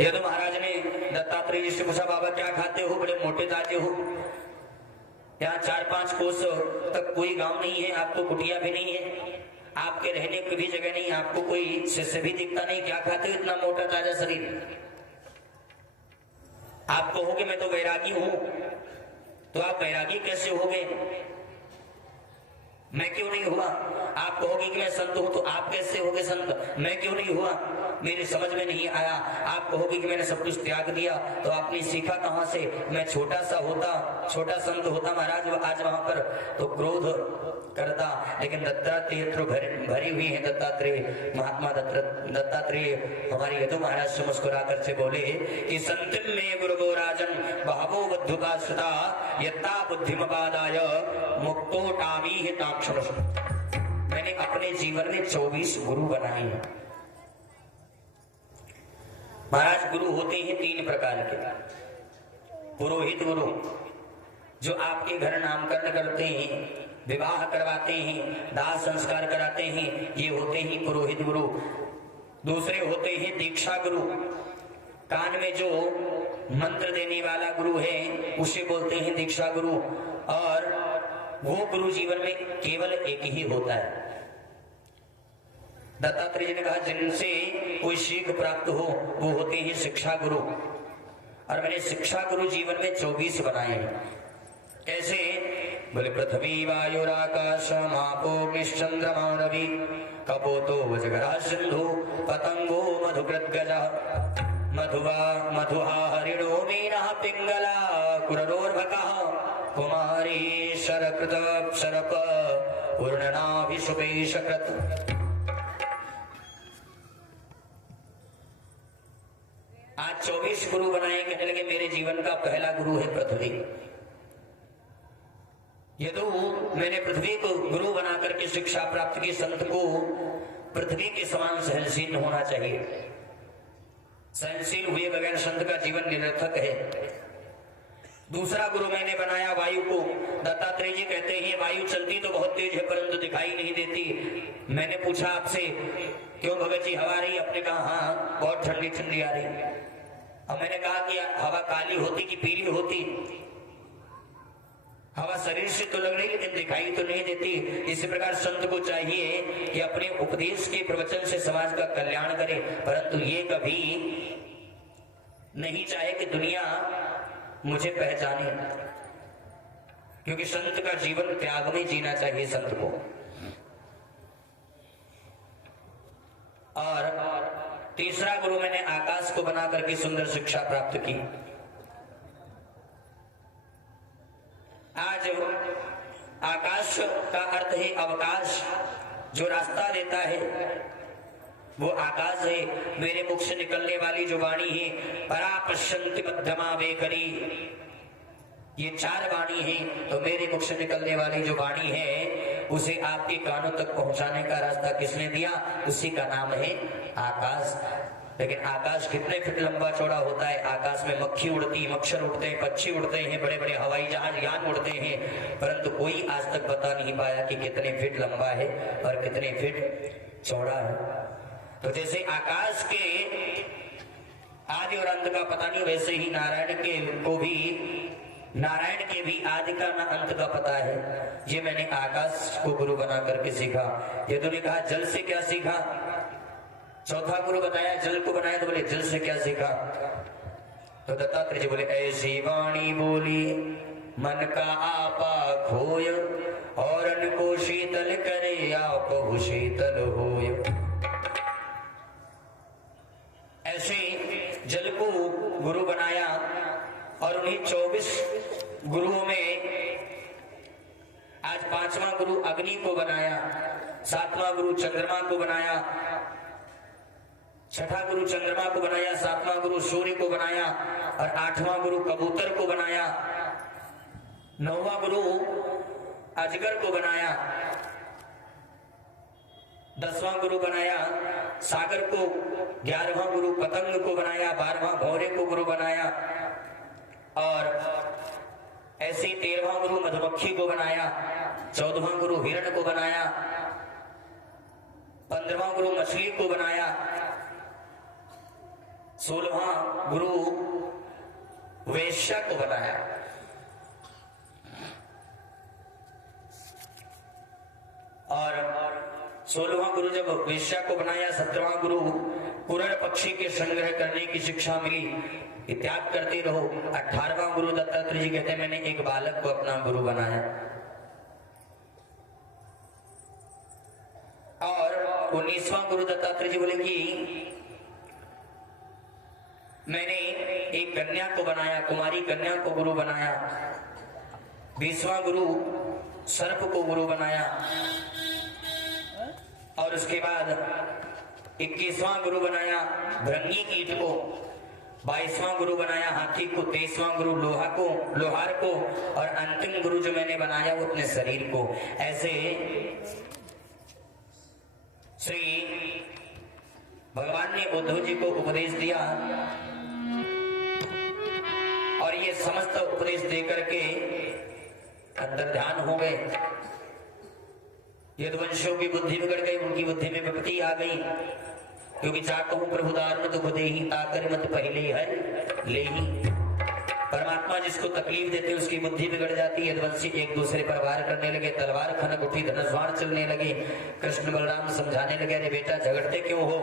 यदु महाराज ने दत्तात्रेय जी से पूछा बाबा क्या खाते हो, बड़े मोटे ताजे हो, यहाँ 4-5 कोस तक कोई गांव नहीं है, आपको कुटिया भी नहीं है, आपके रहने की भी जगह नहीं, आपको कोई शिष्य भी दिखता नहीं, क्या खाते हो इतना मोटा ताजा शरीर? आप कहोगे मैं तो वैरागी हूं, तो आप वैरागी कैसे होगे? मैं क्यों नहीं हुआ? आप कहोगे कि मैं संत हूं, तो आप कैसे होगे संत? मैं क्यों नहीं हुआ? मेरे समझ में नहीं आया। आप कहोगे कि मैंने सब कुछ त्याग दिया, तो आपने सीखा कहां से? मैं छोटा सा होता, छोटा संत होता महाराज आज वहां पर तो क्रोध करता, लेकिन दत्तात्रेय तो भरी हुई है। दत्तात्रेय महात्मा दत्तात्रेय हमारे यदु महाराज से मुस्कुरा कर से बोले कि संतिम में गुरु राजन बहवो बद्धुका सुता यत्ता बुद्धिमपादाय मुक्तोटामी हिताक्षर। मैंने अपने जीवन में 24 गुरु बनाए हैं। महाराज गुरु होते हैं 3 प्रकार के। पुरोहित गुरु जो आपके घर नामकरण करते हैं, विवाह करवाते हैं, दाह संस्कार कराते हैं, ये होते हैं पुरोहित गुरु। दूसरे होते हैं दीक्षा गुरु, कान में जो मंत्र देने वाला गुरु है उसे बोलते हैं दीक्षा गुरु। और वो गुरु जीवन में केवल एक ही होता है। दत्तात्रेय जी ने कहा जिनसे कोई सीख प्राप्त हो वो होते हैं शिक्षा गुरु। और मैंने शिक्षा गुरु जीवन में 24 बनाए हैं। कैसे? बोले पृथ्वी वायुराकाशमापो निश्चंद्रमा रवि कपोतो वज्रः सिंधु पतंगो मधुकृद्गजः मधुहा हरिणो मीनः पिंगला कुररोर्भकः कुमारी शरकृत शरप पूर्णनाभिषुपेशकृत। आज 24 गुरु बनाए, कहने लगे मेरे जीवन का पहला गुरु है पृथ्वी। यदि मैंने पृथ्वी को गुरु बना करके शिक्षा प्राप्त की, संत को पृथ्वी के समान सहनशील होना चाहिए। सहनशील हुए बगैर संत का जीवन निरर्थक है। दूसरा गुरु मैंने बनाया वायु को। दत्तात्रेय जी कहते हैं वायु चलती तो बहुत तेज है परंतु दिखाई नहीं देती। मैंने पूछा आपसे क्यों भगत जी हवा रही? आपने कहा हाँ बहुत ठंडी ठंडी आ रही। अब मैंने कहा कि हवा काली होती कि पीली होती? हवा शरीर से तो लग रही लेकिन दिखाई तो नहीं देती। इसी प्रकार संत को चाहिए कि अपने उपदेश के प्रवचन से समाज का कल्याण करे, परंतु ये कभी नहीं चाहे कि दुनिया मुझे पहचाने, क्योंकि संत का जीवन त्याग में जीना चाहिए संत को। और तीसरा गुरु मैंने आकाश को बना करके सुंदर शिक्षा प्राप्त की। आज आकाश का अर्थ है अवकाश, जो रास्ता देता है वो आकाश है। मेरे मुख से निकलने वाली जो वाणी है परा पश्यन्ति मध्यमा वेकरी, ये 4 वाणी है। तो मेरे मुख से निकलने वाली जो वाणी है उसे आपके कानों तक पहुंचाने का रास्ता किसने दिया? उसी का नाम है आकाश। लेकिन आकाश कितने फीट लंबा चौड़ा होता है? आकाश में मक्खी उड़ती, मच्छर उड़ते हैं, पक्षी उड़ते हैं, बड़े बड़े हवाई जहाज यान उड़ते हैं, परंतु कोई आज तक बता नहीं पाया कि कितने फीट लंबा है और कितने फीट चौड़ा है। तो जैसे आकाश के आदि और अंत का पता नहीं, वैसे ही नारायण के भी आदि का न अंत का पता है। ये मैंने आकाश को गुरु बना करके सीखा। यदु ने कहा जल से क्या सीखा? चौथा गुरु बताया जल को बनाया, तो बोले जल से क्या सीखा? तो दत्तात्रेय जी बोले ऐसी वाणी बोली मन का आपा खोय और अन्न को शीतल करे आप शीतल होय। ऐसे जल को गुरु बनाया और उन्हीं 24 गुरुओं में आज 5वां गुरु अग्नि को बनाया, 7वां गुरु चंद्रमा को बनाया, 6ठा गुरु चंद्रमा को बनाया, 7वां गुरु सूर्य को बनाया और 8वां गुरु कबूतर को बनाया, 9वां गुरु अजगर को बनाया, 10वां गुरु बनाया सागर को, 11वां गुरु पतंग को बनाया, 12वां घोड़े को गुरु बनाया और ऐसे 13वां गुरु मधुमक्खी को बनाया, 14वां गुरु हिरण को बनाया, 15वां गुरु मछली को बनाया, 16वां गुरु वेश्या को बनाया। और 16वां गुरु जब वेश्या को बनाया, 17वां गुरु कुरण पक्षी के संग्रह करने की शिक्षा मिली, त्याग करते रहो। 18वां गुरु दत्तात्रेय जी कहते हैं मैंने एक बालक को अपना गुरु बनाया। और 19वां गुरु दत्तात्रेय जी बोले कि मैंने एक कन्या को बनाया, कुमारी कन्या को गुरु बनाया। 20वां गुरु सर्प को गुरु बनाया और उसके बाद 21वां गुरु बनाया भृंगी कीट को, 22वां गुरु बनाया हाथी को, 23वां गुरु लोहार को और अंतिम गुरु जो मैंने बनाया वो अपने शरीर को। ऐसे श्री भगवान ने उद्धव जी को उपदेश दिया और ये समस्त उपदेश देकर के अंतर्ध्यान हो गए। यदुवंशियों की बुद्धि बिगड़ गई, उनकी बुद्धि में विपत्ति आ गई, क्योंकि चाकहूं प्रभुदार मत बुद्धि ही ताकर मत पहले है ले ही। परमात्मा परमात्मा जिसको तकलीफ देते उसकी बुद्धि बिगड़ जाती है। यदुवंशी एक दूसरे पर वार करने लगे, तलवार खनक उठी, धनुष बाण चलने लगे। कृष्ण बलराम समझाने लगे, अरे बेटा झगड़ते क्यों हो?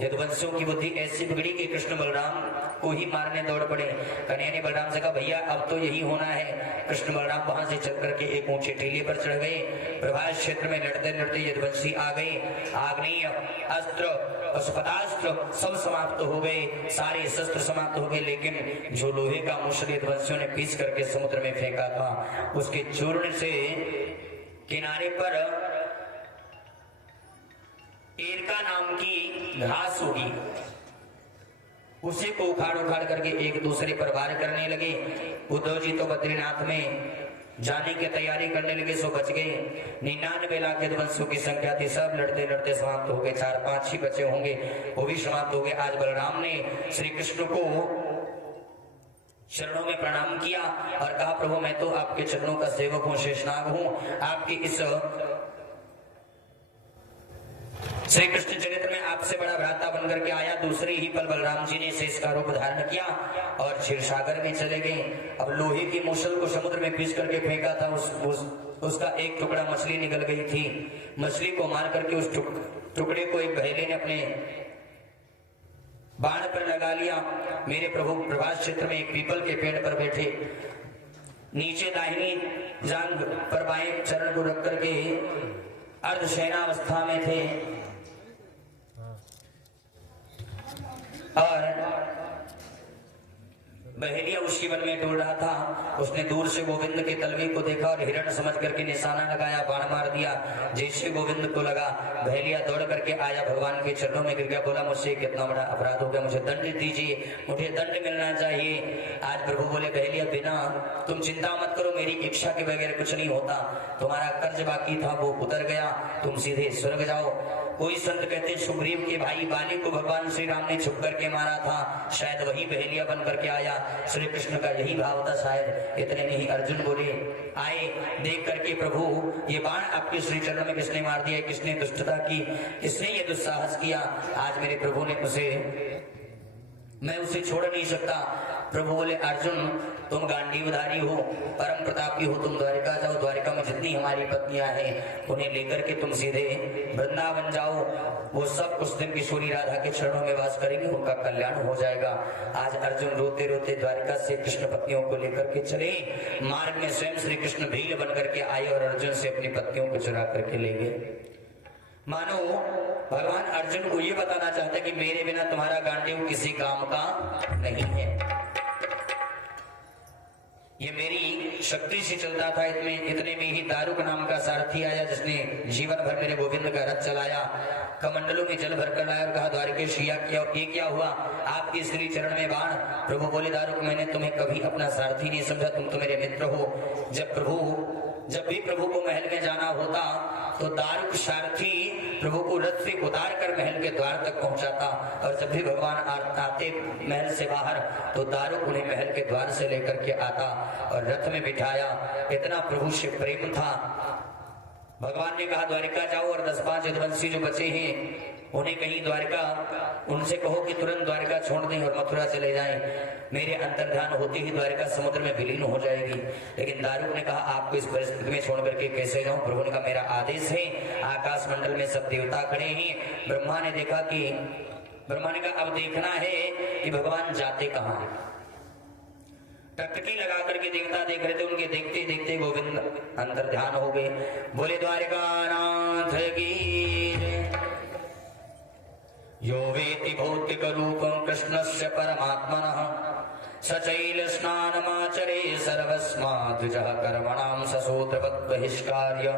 यदुवंशियों की बुद्धि ऐसी बिगड़ी कि कृष्ण बलराम को ही मारने दौड़ पड़े। कन्हैया ने बलराम से कहा, भैया अब तो यही होना है। कृष्ण बलराम वहां से चल करके एक ऊंचे टीले पर चढ़ गए। प्रभास क्षेत्र में लड़ते लड़ते यदुवंशी आ गए। आग्नेय अस्त्र पशुपतास्त्र सब समाप्त हो गए, सारे शस्त्र समाप्त हो गए, लेकिन जो लोहे का मुसल यदुवंशियों ने पीस करके समुद्र में फेंका था, उसके चूर्ण से किनारे पर एरका नाम की घास होगी, उसी को उखाड़ उखाड़ करके एक दूसरे पर वार करने लगे। उद्धव जी तो बद्रीनाथ में जाने की तैयारी करने लगे, सो बच गए। 99 लाख यदुवंशियों की संख्या थी, सब लड़ते लड़ते समाप्त हो गए। 4-5 ही बचे होंगे, वो भी समाप्त हो गए। आज बलराम ने श्री कृष्ण को चरणों में प्रणाम किया और कहा, प्रभु मैं तो आपके चरणों का सेवक हूँ, शेषनाग हूँ। आपके इस श्री कृष्ण चरित्र में आपसे बड़ा भ्राता बनकर के आया। दूसरे ही पल बलराम जी ने शेष का रूप धारण किया और क्षीर सागर में चले गए। अब लोहे की मूसल को समुद्र में पीस करके फेंका था, उसका एक टुकड़ा मछली निकल गई थी। मछली को मार करके उस टुकड़े को एक बहेले ने अपने बाण पर लगा लिया। मेरे प्रभु प्रभास क्षेत्र में एक पीपल के पेड़ पर बैठे, नीचे दाहिनी जांघ पर बाएं चरण को रख करके अर्धशयनावस्था में थे और बहेलिया उसी वन में डोल रहा था। उसने दूर से गोविंद के तलवे को देखा और हिरण समझ करके निशाना लगाया, बाण मार दिया। जैसे गोविंद को लगा, बहेलिया दौड़ करके आया, भगवान के चरणों में गिर गया, बोला मुझसे कितना बड़ा अपराध हो गया, मुझे दंड दीजिए, मुझे दंड मिलना चाहिए। आज प्रभु बोले, बहेलिया बिना तुम चिंता मत करो, मेरी इच्छा के बगैर कुछ नहीं होता। तुम्हारा कर्ज बाकी था वो उतर गया, तुम सीधे स्वर्ग जाओ। कोई संत कहते सुग्रीव के भाई बाली को भगवान श्री राम ने छुप करके मारा था, शायद वही बहेलिया बन करके आया। श्री कृष्ण का यही भाव था शायद। इतने में ही अर्जुन बोले, आए देख करके प्रभु ये बाण आपके श्री चरण में किसने मार दिया, किसने दुष्टता की, किसने ये दुस्साहस किया। आज मेरे प्रभु ने मैं उसे छोड़ नहीं सकता। प्रभु बोले, अर्जुन तुम गांडीवधारी हो, परम प्रतापी हो, तुम द्वारिका जाओ। द्वारिका में जितनी हमारी पत्नियां हैं उन्हें लेकर के तुम सीधे वृंदावन जाओ। वो सब उस दिन किशोरी राधा के चरणों में वास करेंगे, उनका कल्याण हो जाएगा। आज अर्जुन रोते रोते द्वारिका से कृष्ण पत्नियों को लेकर के चले। मार्ग में स्वयं श्री कृष्ण भील बन करके आए और अर्जुन से अपनी पत्नियों को चुरा करके ले गए। मानो भगवान अर्जुन को ये बताना चाहते कि मेरे बिना तुम्हारा गांडीव किसी काम का नहीं है, ये मेरी शक्ति से चलता था। इतने में ही दारुक नाम का सारथी आया, जिसने जीवन भर मेरे गोविंद का रथ चलाया, कमंडलों में जल भर कर लाया और कहा, द्वारिकेश ये क्या हुआ, आपके श्री चरण में बाण। प्रभु बोले, दारुक मैंने तुम्हें कभी अपना सारथी नहीं समझा, तुम तो मेरे मित्र हो। जब भी प्रभु को महल में जाना होता तो दारुक सारथी प्रभु को रथ से उतार कर महल के द्वार तक पहुंचाता, और जब भी भगवान आते महल से बाहर तो दारुक उन्हें महल के द्वार से लेकर के आता और रथ में बिठाया। इतना प्रभु से प्रेम था। भगवान ने कहा, द्वारिका जाओ और 10-5 यदुवंशी जो बचे हैं उन्हें कहीं द्वारिका, उनसे कहो कि तुरंत द्वारिका छोड़ दें और मथुरा चले जाएं। मेरे अंतर्ध्यान होते ही द्वारिका समुद्र में विलीन हो जाएगी। लेकिन दारुक ने कहा, आपको इस परिस्थिति में छोड़ करके कैसे जाऊं? प्रभु ने कहा, मेरा आदेश है। आकाश मंडल में सब देवता खड़े हैं। ब्रह्मा ने कहा, अब देखना है कि भगवान जाते कहाँ हैं। टकटकी लगा करके देवता देख रहे थे, उनके देखते देखते गोविंद अंतर्ध्यान हो गए। बोले, द्वारिका नाथ की यो वेति भौतिक रूपं कृष्णस्य परमात्मनः सचैल स्नानमाचरे सर्वस्मात् द्विजः कर्मणां ससूत्रवत् बहिष्कार्य।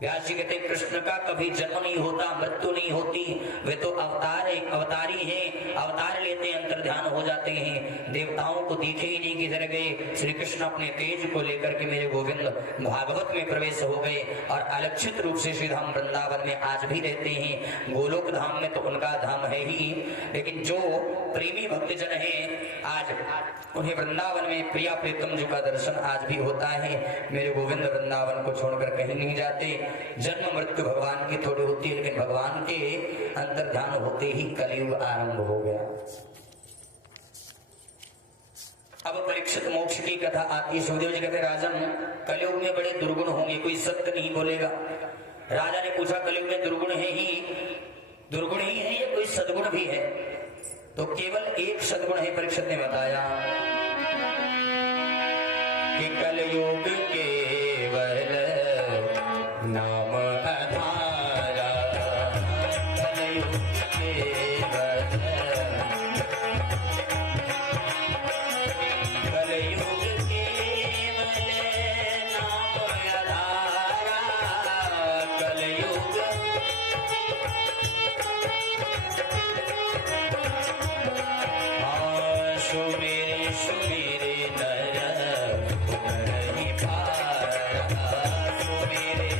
व्यास जी कहते, कृष्ण का कभी जन्म नहीं होता, मृत्यु नहीं होती, वे तो अवतारी हैं, अवतार लेते अंतर्ध्यान हो जाते हैं। देवताओं को दिखे ही नहीं किधर गए। श्री कृष्ण अपने तेज को लेकर के मेरे गोविंद भागवत में प्रवेश हो गए और अलक्षित रूप से श्री धाम वृंदावन में आज भी रहते हैं। गोलोक धाम में तो उनका धाम है ही, लेकिन जो प्रेमी भक्तजन है आज उन्हें वृंदावन में प्रिया प्रीतम जी का दर्शन आज भी होता है। मेरे गोविंद वृंदावन को छोड़कर कहीं नहीं जाते। जन्म मृत्यु भगवान की थोड़ी होती है, लेकिन भगवान के अंतर्ध्यान होते ही कलयुग आरंभ हो गया। अब परीक्षित की कथा आती है। सुखदेव जी कहते राजन, कलयुग में बड़े दुर्गुण होंगे, कोई सत्य नहीं बोलेगा। राजा ने पूछा कलयुग में दुर्गुण है ही है या कोई सद्गुण भी है? तो केवल एक सद्गुण है। परीक्षित ने बताया कि कलयुग केवल नाम आधारा, कलयुग केवल नाम आधारा, कलयुग सुमेरे सुमेरे नर नहीं पारा, सुमेरे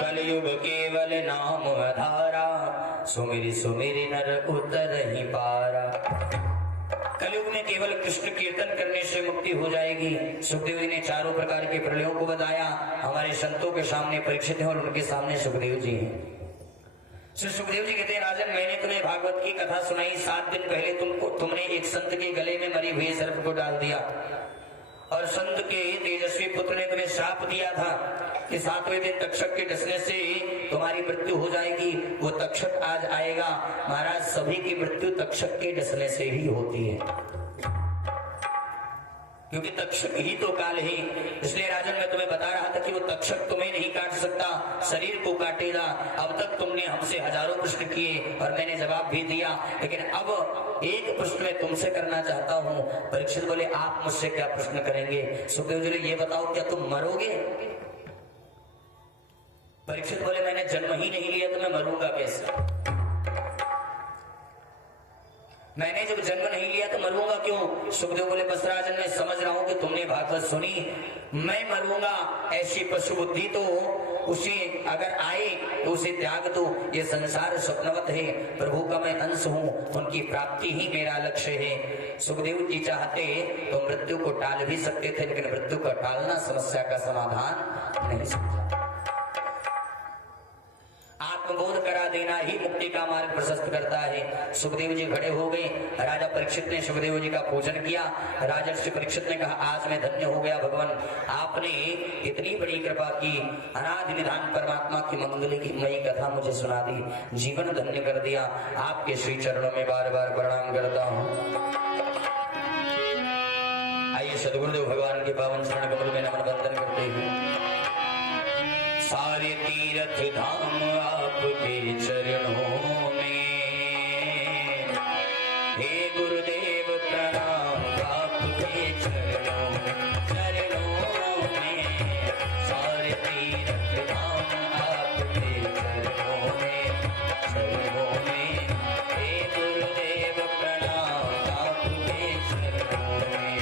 कलयुग केवल नाम आधारा, सुमेरी सुमेरी नर उतर ही पारा। कलयुग में केवल कृष्ण कीर्तन करने से मुक्ति हो जाएगी। सुखदेव जी ने चारों प्रकार के प्रलयों को बताया। हमारे संतों के सामने परीक्षित हैं और उनके सामने सुखदेव जी हैं। श्री सुखदेव जी कहते हैं राजन, मैंने तुम्हें भागवत की कथा सुनाई। 7 दिन पहले तुमने एक संत के गले में मरी हुई सर्प को डाल दिया और संत के तेजस्वी पुत्र ने तुम्हें श्राप दिया था कि 7वें दिन तक्षक के डसने से तुम्हारी मृत्यु हो जाएगी। वो तक्षक आज आएगा। महाराज, सभी की मृत्यु तक्षक के डसने से ही होती है, क्योंकि तक्षक ही तो काल है। इसलिए राजन, मैं तुम्हें बता रहा था कि वो तक्षक तुम्हें नहीं काट सकता, शरीर को काटेगा। अब तक तुमने हमसे हजारों प्रश्न किए और मैंने जवाब भी दिया, लेकिन अब एक प्रश्न मैं तुमसे करना चाहता हूं। परीक्षित बोले आप मुझसे क्या प्रश्न करेंगे? सुखदेव जी ने ये बताओ, क्या तुम मरोगे? परीक्षित बोले मैंने जन्म ही नहीं लिया तो मैं मरूंगा कैसे? मैंने जब जन्म नहीं लिया तो मरूंगा क्यों? सुखदेव बोले बस राजन, मैं समझ रहा हूं कि तुमने भागवत सुनी, मैं मरूंगा ऐसी पशु बुद्धि तो उसे अगर आए तो उसे त्याग दो। ये संसार स्वप्नवत है, प्रभु का मैं अंश हूं, उनकी प्राप्ति ही मेरा लक्ष्य है। सुखदेव जी चाहते तो मृत्यु को टाल भी सकते थे, लेकिन मृत्यु का टालना समस्या का समाधान नहीं समझा। आत्मबोध करा देना ही मुक्ति का मार्ग प्रशस्त करता है। सुखदेव जी खड़े हो गए। राजा परीक्षित ने सुखदेव जी का पूजन किया। राजर्षि परीक्षित ने कहा आज मैं धन्य हो गया भगवान, आपने इतनी बड़ी कृपा की, अनादि निधान परमात्मा की मंगल की मई कथा मुझे सुना दी, जीवन धन्य कर दिया। आपके श्री चरणों में बार बार प्रणाम करता हूँ। आइए सदगुरुदेव भगवान के पावन चरण कमल में नमन बंदन करते हैं। सारे तीर्थ धाम आपके चरणों में, हे गुरुदेव प्रणाम आपके चरणों में। सारे तीर्थ धाम आपके चरणों में, हे गुरुदेव प्रणाम आपके चरणों में।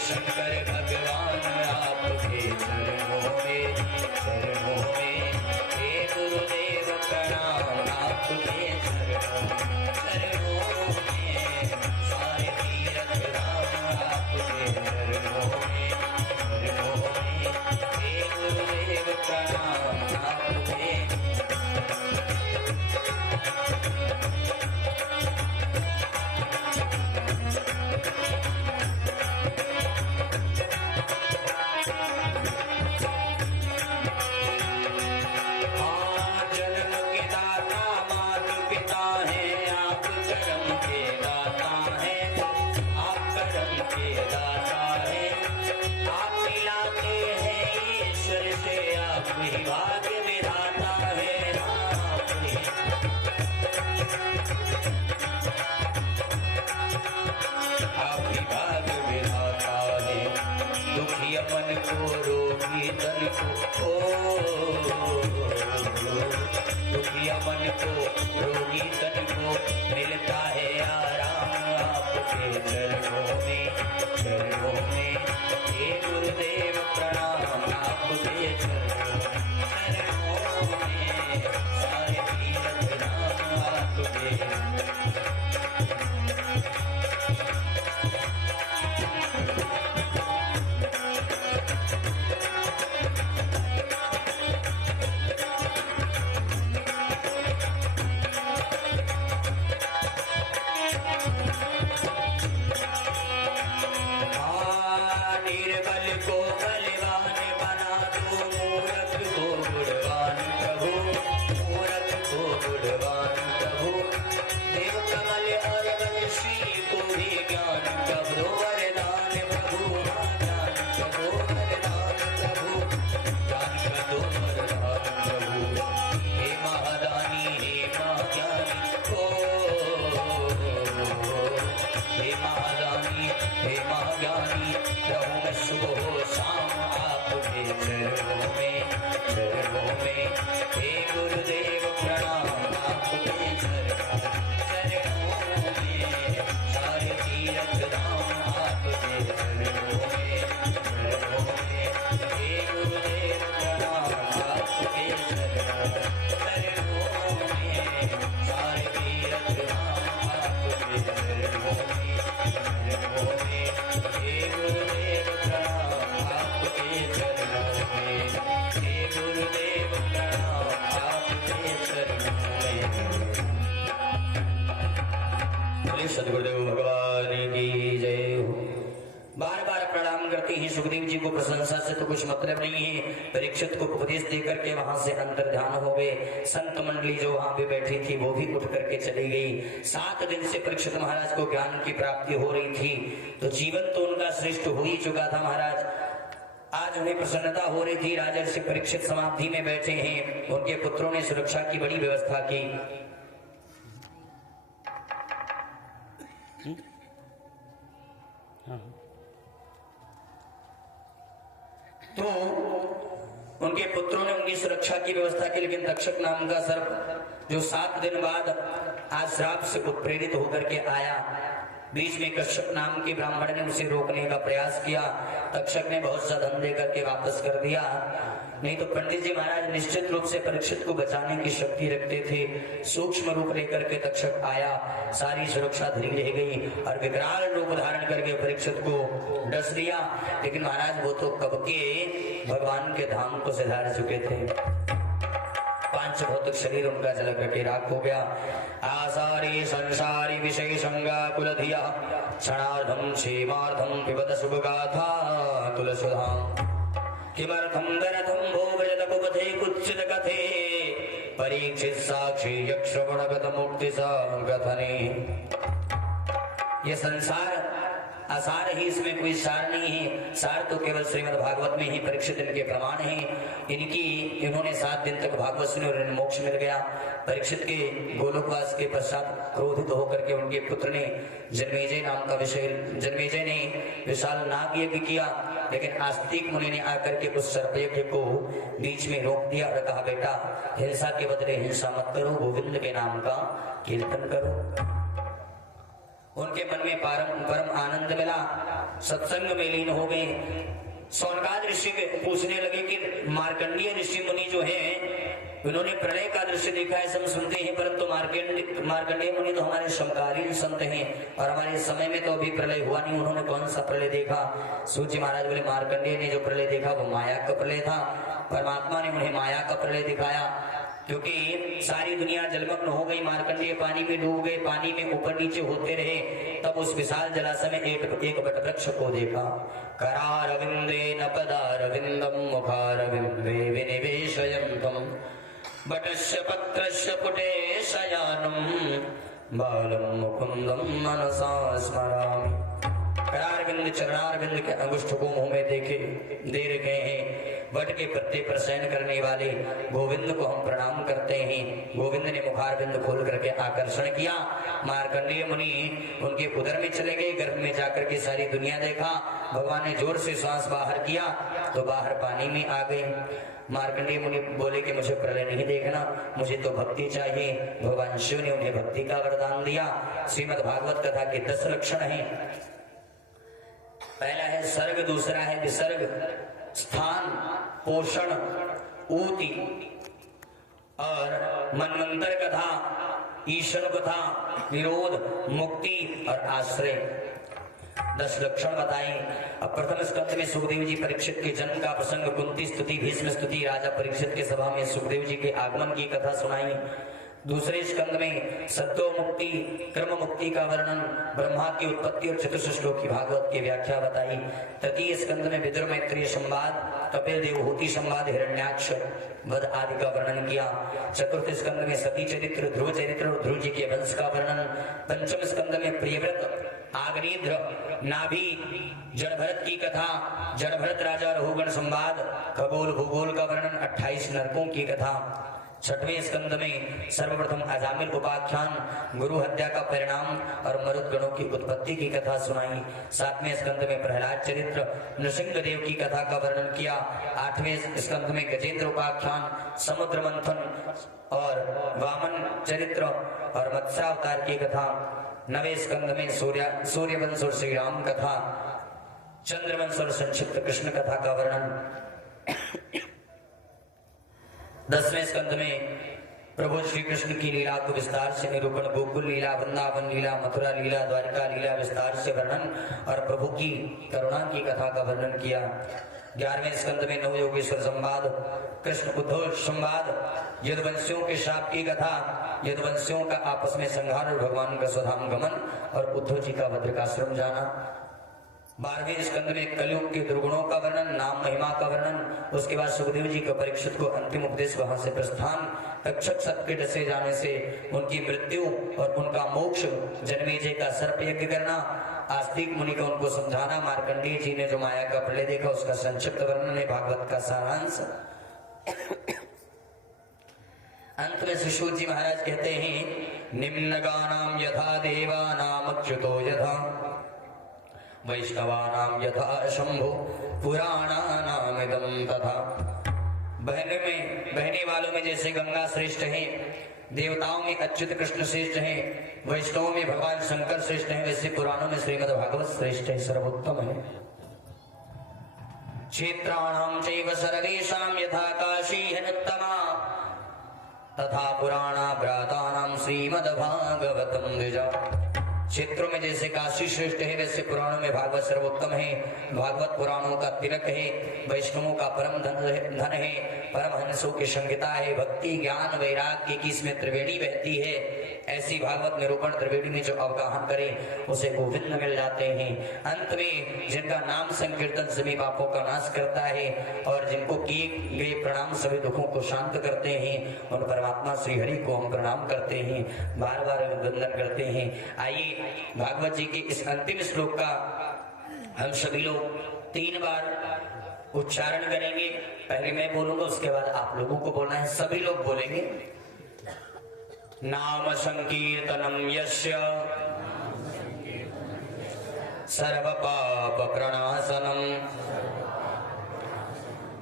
शंकर भगवान आपके चरणों में, हे गुरुदेव प्रणाम आपके चरणों में। सारे तीर्थ धाम आपके चरणों में, हे गुरुदेव प्रणाम आपके। दुखिया मन को रोगी तन को मिलता है आराम आपके चरणों में हे गुरुदेव प्रणाम आपके चरणों में सारे तीरथ धाम आपके। सदगुरुदेव भगवान की जय हो। बार बार प्रणाम करते ही सुखदेव जी को प्रशंसा से तो कुछ मतलब नहीं है। परीक्षित को उपदेश देकर के वहां से अंतर ध्यान हो गए। संत मंडली जो वहां पे बैठी थी वो भी उठ करके चली गई। 7 दिन से परीक्षित महाराज को ज्ञान की प्राप्ति हो रही थी, तो जीवन तो उनका श्रेष्ठ हो ही चुका था महाराज। आज उन्हें प्रसन्नता हो रही थी। राजर्षि परीक्षित समाधि में बैठे हैं। उनके पुत्रों ने सुरक्षा की बड़ी व्यवस्था की। तो उनके पुत्रों ने उनकी सुरक्षा की व्यवस्था की, लेकिन तक्षक नाम का सर्प जो 7 दिन बाद आज श्राप से उत्प्रेरित होकर के आया, बीच में कश्यप नाम के ब्राह्मण ने उसे रोकने का प्रयास किया। तक्षक ने बहुत सा धन दे करके वापस कर दिया। नहीं तो पंडित जी महाराज निश्चित रूप से परीक्षित को बचाने की शक्ति रखते थे। सूक्ष्म रूप लेकर के तक्षक आया, सारी सुरक्षा धरी रह गई और विकराल रूप धारण करके परीक्षित को डस दिया। लेकिन महाराज वो तो कब के भगवान के धाम को सिधार चुके थे। पांच भौतिक शरीर उनका जल करके राख हो गया। आसारी संसारी विषय संगा कुलधिया क्षणार्धम क्षेमार्धम पिबत शुभ गाथा तुलसीधाम किमर्थम दरथम भोगजत कुपथे कुत्सित कथे परीक्षित साक्षी यक्षगुणगत मुक्ति संगथने। ये संसार असार ही, इसमें कोई सार नहीं है। सार तो केवल श्रीमद् भागवत में ही परीक्षित इनके प्रमाण हैं। इन्होंने 7 दिन तक भागवत सुने और इन्हें मोक्ष मिल गया। परीक्षित के गोलोकवास के पश्चात क्रोधित होकर के उनके पुत्र ने जन्मेजय नाम का जन्मेजय ने विशाल नाग यज्ञ किया, लेकिन आस्तिक मुनि ने आकर के उस सर्प यज्ञ को बीच में रोक दिया और कहा, बेटा हिंसा के बदले हिंसा मत करो, गोविंद के नाम का कीर्तन करो। उनके मन में परम आनंद मिला, सत्संग में लीन हो गए। सौनकाद ऋषि पूछने लगे कि मार्कंडीय ऋषि मुनि जो हैं उन्होंने प्रलय का दृश्य देखा है, सब सुनते हैं, परंतु मार्कंडेय मुनि तो हमारे समकालीन संत हैं और हमारे समय में तो अभी प्रलय हुआ नहीं। उन्होंने कौन सा प्रलय देखा? सूर्य महाराज बोले मार्कंडेय ने जो प्रलय देखा वो माया का प्रलय था। परमात्मा ने उन्हें माया का प्रलय दिखाया, क्योंकि सारी दुनिया जलमग्न हो गई। मार्कंडेय पानी में डूब गए, पानी में ऊपर नीचे होते रहे। तब उस विशाल जलाशय में एक बट वृक्ष को देखा। करारविंदे न पदारविंदम मुखारविंदे विनिवेशयन्तम बटस्य पत्रस्य पुटे शयानम बालम मुकुंदम मनसा स्मरामि। करार बिंद चरणार बिंद के अंगुष्ठ को मुंह में देखे दे रखे हैं। वट के पत्ते पर शयन करने वाले गोविंद को हम प्रणाम करते हैं। गोविंद ने मुखार बिंद खोल करके आकर्षण किया। मार्कंडेय मुनि उनके उदर में चले गए, गर्भ में जाकर के सारी दुनिया देखा। भगवान ने जोर से श्वास बाहर किया तो बाहर पानी में आ गए। मार्कंडेय मुनि बोले कि मुझे प्रलय नहीं देखना, मुझे तो भक्ति चाहिए। भगवान शिव ने उन्हें भक्ति का वरदान दिया। श्रीमद् भागवत कथा के 10 लक्षण हैं। पहला है सर्ग, दूसरा है विसर्ग, स्थान, पोषण, ऊति और मनवंतर कथा, ईश्वर कथा, निरोध, मुक्ति और आश्रय। 10 लक्षण बताएं। अब प्रथम स्कंद में सुखदेव जी परीक्षित के जन्म का प्रसंग, कुंती स्तुति, भीष्म स्तुति, राजा परीक्षित के सभा में सुखदेव जी के आगमन की कथा सुनाई। दूसरे स्कंद में सत्यो मुक्ति, कर्म मुक्ति का वर्णन, ब्रह्मा की उत्पत्ति और चतुर्थ श्लोक की भागवत की व्याख्या बताई। तृतीय स्कंद में विदुर मैत्रेय संवाद, कपिल देवहूति संवाद, हिरण्याक्ष वध आदि का वर्णन किया। चतुर्थ स्कंद में सती चरित्र, ध्रुव चरित्र और ध्रुव जी के वंश का वर्णन। पंचम स्कंद में प्रियव्रत, आग्नेय, नाभि, जड़भरत की कथा, जड़भरत राजा रघुगण संवाद, खगोल भूगोल का वर्णन, 28 नरकों की कथा। छठवें स्कंद में सर्वप्रथम अजामिल उपाख्यान, गुरु हत्या का परिणाम और मरुद गणों की उत्पत्ति की कथा सुनाई। सातवें स्कंद में प्रहलाद चरित्र, नृसिंह देव की कथा का वर्णन किया। आठवें स्कंद में गजेंद्र उपाख्यान, समुद्र मंथन और वामन चरित्र और मत्स्यावतार की कथा। नवे स्कंद में सूर्यवंश और श्री राम कथा, चंद्रवंश और संक्षिप्त कृष्ण कथा का वर्णन। 10वें स्कंद में प्रभु श्री कृष्ण की लीला को विस्तार से निरूपण, गोकुल लीला, वृंदावन लीला, मथुरा लीला, द्वारिका लीला विस्तार से वर्णन और प्रभु की करुणा की कथा का वर्णन किया। 11वें स्कंद में नवयोगेश्वर संवाद, कृष्ण उद्धव संवाद, यदुवंशियों के शाप की कथा, यदुवंशियों का आपस में संहार और भगवान का स्वधाम गमन और उद्धव जी का भद्रकाश्रम जाना। 12वें स्कंद में कलयुग के दुर्गुणों का वर्णन, नाम महिमा का वर्णन। उसके बाद सुखदेव जी को परीक्षित को अंतिम उपदेश, वहां से प्रस्थान, तक्षक सर्प के डसे जाने से उनकी मृत्यु और उनका मोक्ष, जन्मेजय का सर्प यज्ञ करना, आस्तिक मुनि को उनको समझाना, मार्कंडेय जी ने जो माया का प्रलय देखा उसका संक्षिप्त वर्णन है भागवत का सारांश। अंत में सुश्रुत जी महाराज कहते हैं, निम्न गानाम यथा देवानाम अच्युतो यथा वैष्णवानाम यथा शंभु पुराणानामिदं तथा। बहने वालों में जैसे गंगा श्रेष्ठ है, देवताओं में अच्युत कृष्ण श्रेष्ठ है, वैष्णवों में भगवान शंकर श्रेष्ठ है, वैसे पुराणों में श्रीमद् भागवत श्रेष्ठ है, सर्वोत्तम है। क्षेत्राणाम चैव सर्वेषां यथा काशी अनुत्तमा तथा पुराणा भ्रातानां श्रीमद् भागवतम द्विजा। क्षेत्रों में जैसे काशी श्रेष्ठ है वैसे पुराणों में भागवत सर्वोत्तम है। भागवत पुराणों का तिलक है, वैष्णवों का परम धन है, परमहंसों की संगीता है, भक्ति ज्ञान वैराग्य की इसमें त्रिवेणी बहती है। ऐसी भागवत निरूपण त्रिवेणी में जो अवगाहन करे उसे गोविंद मिल जाते हैं। अंत में जिनका नाम संकीर्तन सभी पापों का नाश करता है और जिनको किए गए प्रणाम सभी दुखों को शांत करते हैं, उन परमात्मा श्री हरि को हम प्रणाम करते हैं, बार बार वंदन करते हैं। आइए भागवत जी के इस अंतिम श्लोक का हम सभी लोग 3 बार उच्चारण करेंगे। पहले मैं बोलूंगा, उसके बाद आप लोगों को बोलना है, सभी लोग बोलेंगे। नाम संकीर्तनम यस्य सर्व पाप प्रणाशनम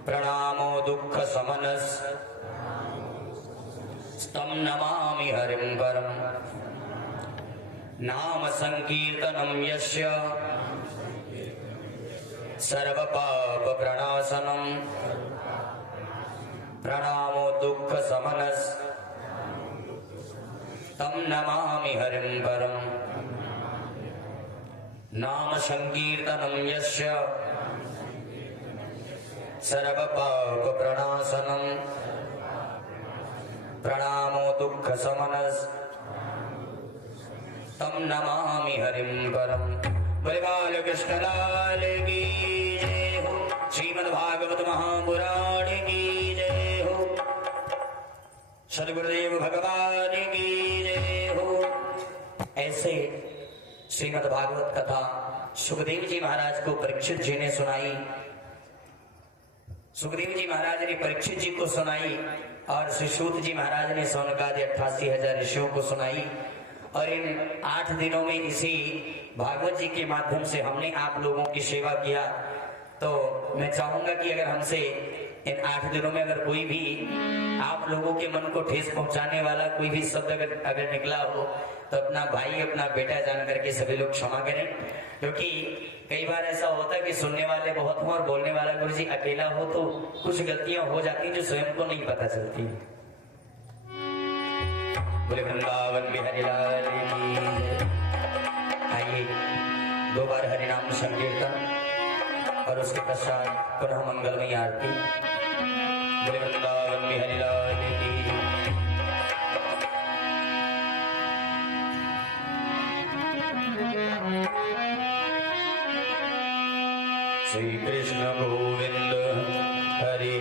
प्रणामो दुख समनस तं नमामि हरिं परम। नाम संकीर्तनम यस्य सर्व पाप प्रणाशनम प्रणामो दुख समनस तं नमामि हरिं परम। नाम संकीर्तनम यस्य सर्व पाप प्रणाशनम प्रणामो दुख समनस तं नमामि हरिं परम। बलवाल कृष्ण लाल की जय हो, श्रीमद् भागवत महापुराण की जय हो, सद्गुरुदेव भगवान की जय हो। ऐसे श्रीमद् भागवत कथा सुखदेव जी महाराज को परीक्षित जी ने सुनाई। सुखदेव जी महाराज ने परीक्षित जी को सुनाई और श्री सूत जी महाराज ने सौनकादि 88,000 ऋषियों को सुनाई। और इन 8 दिनों में इसी भागवत जी के माध्यम से हमने आप लोगों की सेवा किया। तो मैं चाहूंगा कि अगर हमसे इन 8 दिनों में अगर कोई भी आप लोगों के मन को ठेस पहुंचाने वाला कोई भी शब्द अगर निकला हो तो अपना भाई अपना बेटा जान करके सभी लोग क्षमा करें, क्योंकि कई बार ऐसा होता है कि सुनने वाले बहुत हों और बोलने वाला गुरु जी अकेला हो तो कुछ गलतियां हो जाती हैं जो स्वयं को नहीं पता चलती। बोले वृंदावन बिहारी लाल की जय। आइए 2 बार हरिनाम संकीर्तन और उसके पश्चात पुनः मंगलमयी आरती। बोले वृंदावन बिहारी लाल की श्री कृष्ण गोविंद हरे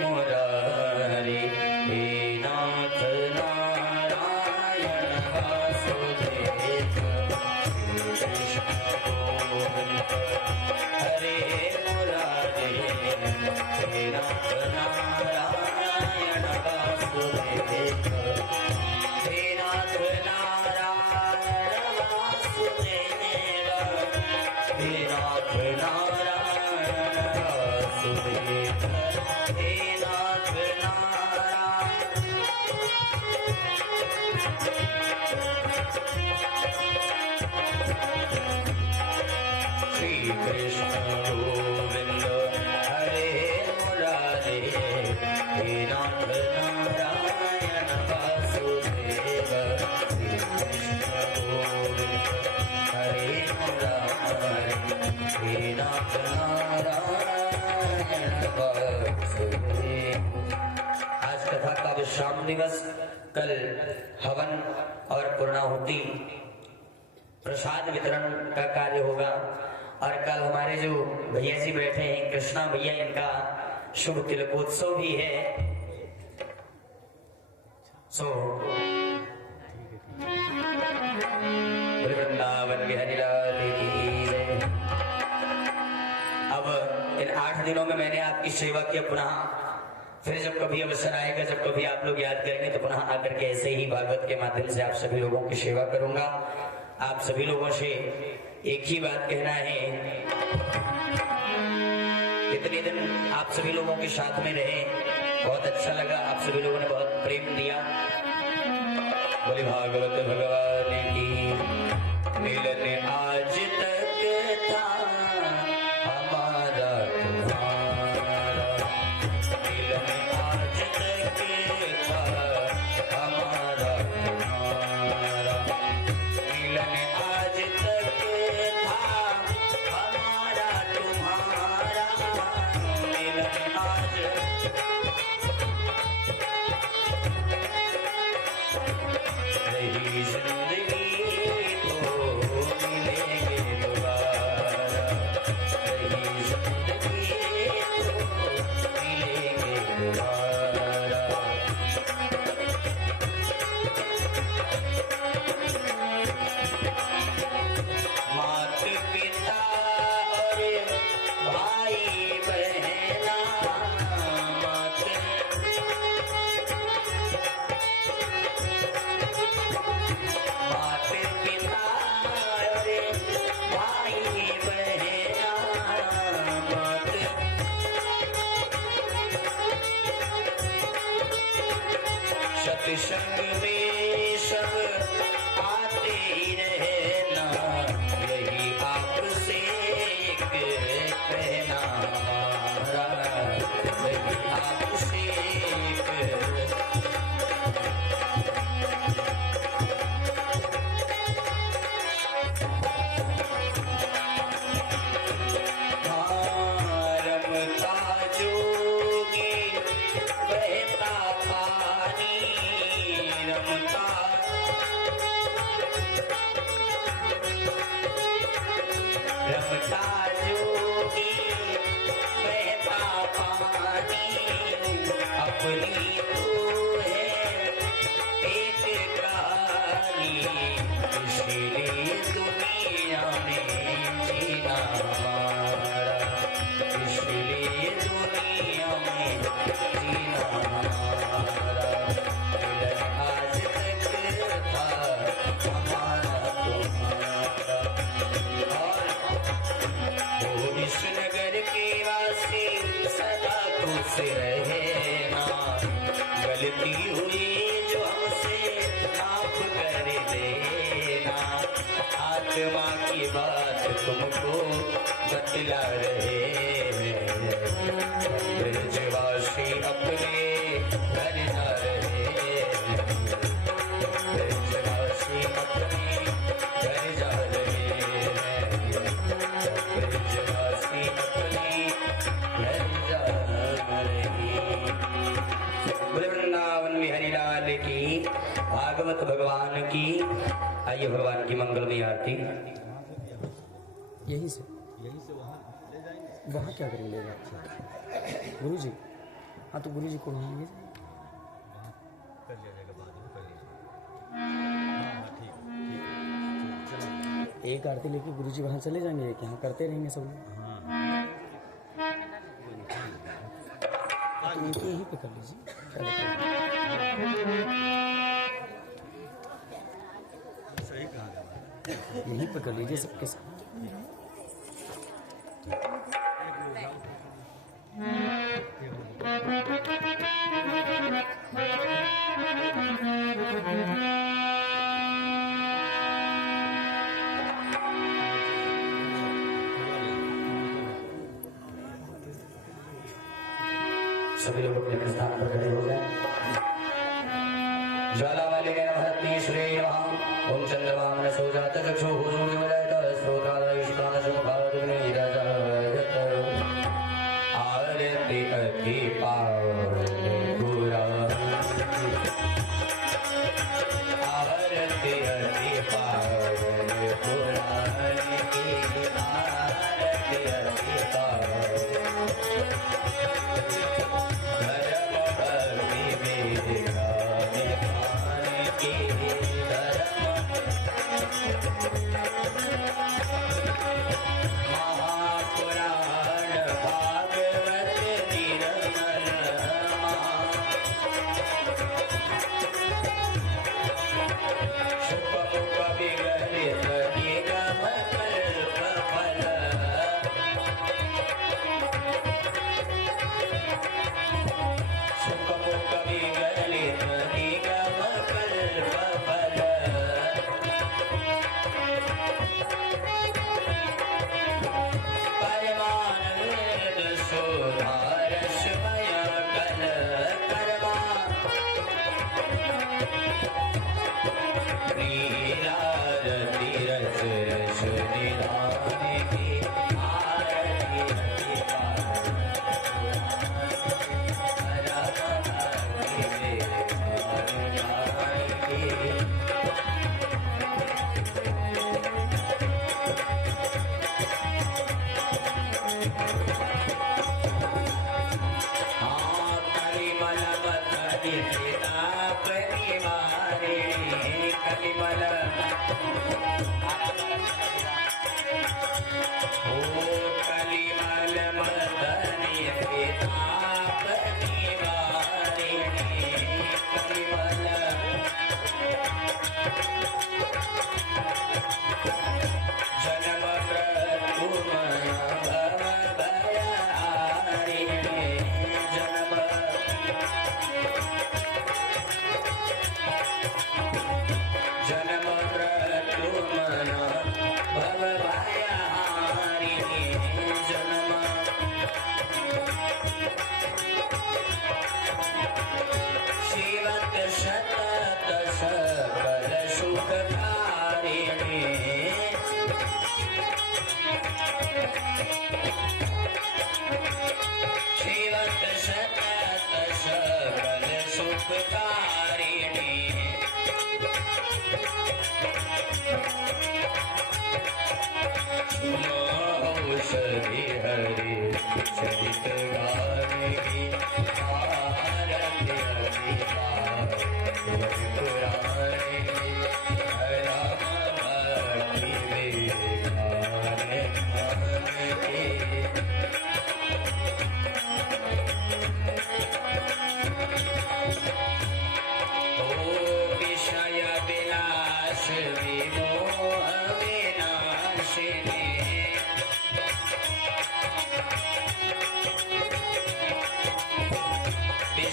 मुरारी हे नाथ नारायण वासुदेव। श्री कृष्ण गोविंद हरे मुरारी हे नाथ नारायण वासुदेव। हे नाथ नारायण वासुदेव। हे नाथ नारायण शाम दिवस, कल हवन और पूर्णाहुति प्रसाद वितरण का कार्य होगा। और कल हमारे जो भैया जी बैठे हैं कृष्णा भैया, इनका शुभ तिलकोत्सव भी है। वृंदावन बिहारी लाल की जय। अब इन 8 दिनों में मैंने आपकी सेवा की, पुनः फिर जब कभी अवसर आएगा, जब कभी आप लोग याद करेंगे तो पुनः आकर के ऐसे ही भागवत के माध्यम से आप सभी लोगों की सेवा करूंगा। आप सभी लोगों से एक ही बात कहना है, इतने दिन आप सभी लोगों के साथ में रहे, बहुत अच्छा लगा, आप सभी लोगों ने बहुत प्रेम दिया। बोले भागवत भगवान की मिलन आज तक था हमारा तुम्हारा, मिलन आज तक था हमारा तुम्हारा, मिलन आज तक था हमारा तुम्हारा, मिलन आज रही जिंदगी तो मिलेंगे दोबारा, रही जिंदगी तो मिलेंगे दोबारा। मात पिता और भाई बहना, मात पिता और भाई बहना, मात सत्संग में सब आते ही रहना, यही आपसे एक कहना हमारा, यही आपसे एक रमता जोगी बहता पानी, रमता रमता जोगी बहता पानी, अपनी तो है एक कहानी, इसलिए दुनिया रहना, गलती हुई जो हमसे माफ कर देना, आत्मा की बात तुमको बतला रहे हैं, ब्रजवासी अपने घर जा रहे हैं, ब्रजवासी अपने घर जा रहे हैं, ब्रजवासी अपने घर जा रहे हैं। वृंदावन में हरिलाल की, भागवत भगवान की। आइए भगवान की मंगलमय आरती। यहीं से वहाँ क्या करेंगे गुरु जी? हाँ तो गुरु जी को वहाँ कर लिया जाएगा, बाद में कर लीजिए। ठीक। एक आरती लेके गुरु जी वहाँ चले जाएंगे कि यहाँ करते रहेंगे सब लोग? तो इनको यहीं पे कर लीजिए, क्या लगता है? सही कहा। यहीं पे कर लीजिए सबके साथ। सभी लोग अपने स्थान पर खड़े हो जाए। ज्वाला वाले ने नमहत्ति श्रेय वहां ओम चंद्रमा मन सोजात चक्षु हुजूर वलयत स्तोत्राद इष्टान सुखादिने राजायत आरति अति पावने पुरा आरति अति पावने पुराने की आरति अति पावने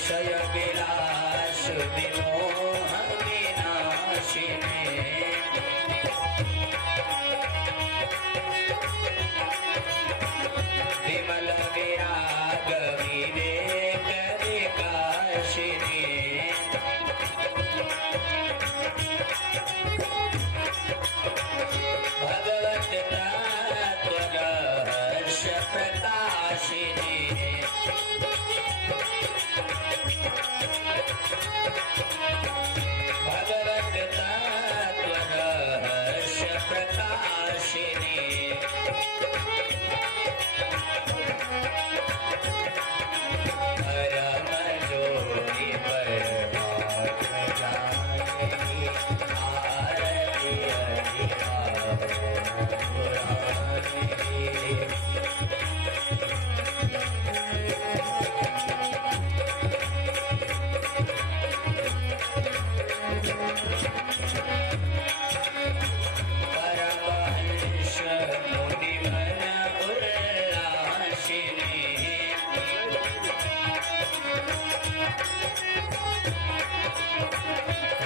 संशय विलास विमोह विनाशिने विमल विराग विवेक विकासिने भगवत तत्व रहस्य प्रकाशिने भगवत तत्व रहस्य प्रकाशिने परम ज्योति परमात्म जानकी आरती परमहंस मुनिमन उल्लासिने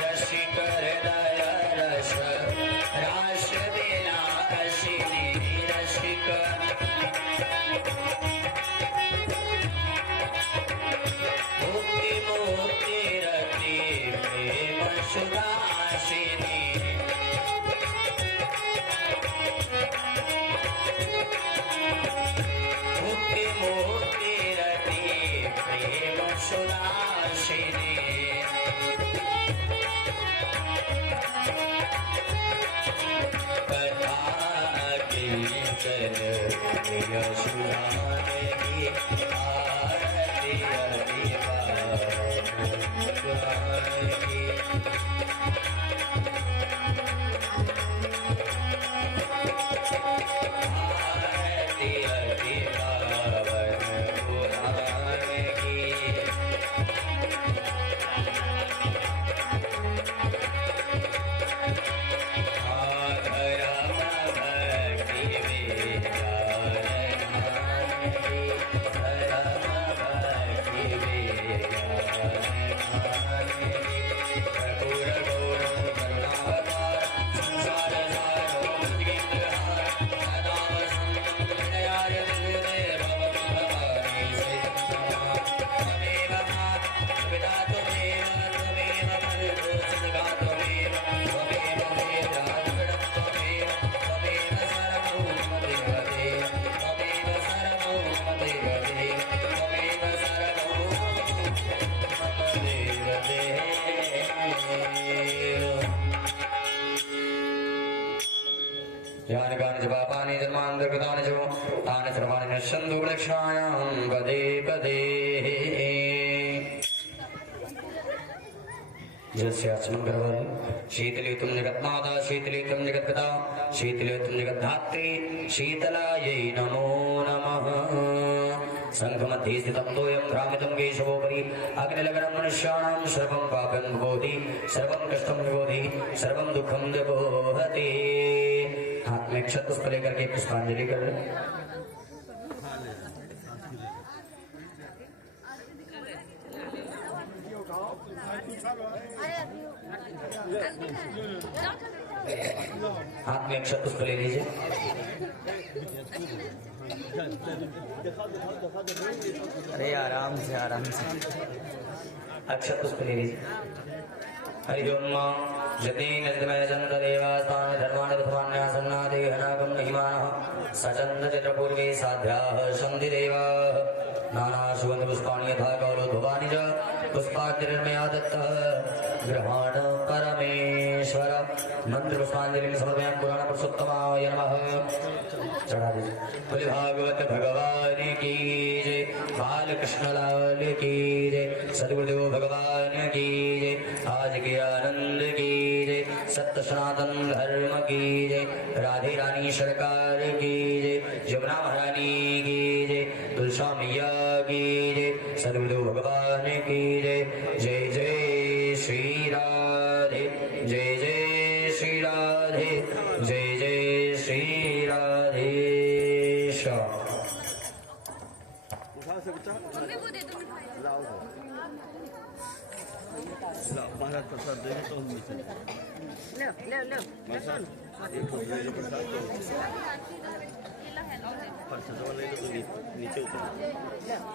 रसिक हृदय रस रास विलासिने रसिक मुक्ति मुक्ति रति प्रेम सुदासिनी मुक्ति मुक्ति रति प्रेम सुदासिनी कथा कीर्तन प्रिय सुधारगी आरती अधिवारगी आरती अधिवावन पुराणगी आधरम भक्ति विद्यारणानि धरम भक्ति विद्यारणानि कर्पूर गौरव करुणावतार संसार सारो मुक्तिहार सदा वसन्तं हृदयाय हृदये भवं भवानी सहितं त्वमेव माता पिता त्वमेव त्वमेव बन्धुः सखा त्वमेव त्वमेव वेदा त्वमेव त्वमेव सर्वं मम देवते त्वमेव सर्वं मम देवते त्वमेव सर्वं मम देवते यानि कानि च पापानि जन्मान्तर्गतानि च तानि सर्वाणि नश्यन्तु वृक्षायां पदे पदे जस्यास्मन् गर्भं शीतले तुम जगन्माता शीतले तुम जगत्पिता शीतले तुम जगद्धात्री शीतलायै नमो नमः शङ्खमध्ये स्थितं तोयं भ्रामितं केशवोपरि अग्निलग्नं मनुष्याणां सर्वं पापं विबोधि सर्वं कष्टं विबोधि सर्वं दुःखं जपोहति हाथ में अक्षत पुष्प लेकर के पुष्पांजलि कर ले हाथ में अक्षत पुष्प ले लीजिए अरे आराम से अक्षत पुष्प ले लीजिए हरि ओम जतेन जतमय चन्द्रदेवास्तान धर्माणि प्रथमान्यासन्नादेहनागं महिमानः सचन्द्र चित्रपूर्वे साध्याः सन्धिदेवाः नानासुगन्धपुष्पाणि यथा कौलोद्भवानि च पुष्पाग्निर्मया दत्तः ग्रहाण परमेश्वर मंत्रपुष्पांजलिं समर्पयामि पुराणपुरुषोत्तमाय नमः चढ़ा दीजिए बोले भागवत भगवान की जय बालकृष्ण लाल की जय सद्गुरुदेव भगवान की जय आज के आनंद की जय सत्य सनातन धर्म की जय राधे रानी सरकार की जय यमुना महारानी की जय तुलसा मैया की जय सद्गुरुदेव भगवान की जय जय जय श्री राधे जय जय श्री राधे जय जय श्री राधे मम्मी वो दे दो मिठाई। महाराज प्रसाद देंगे तो हम नीचे एक हो जाएगा प्रसाद तो प्रसाद वाले तो नीचे उतर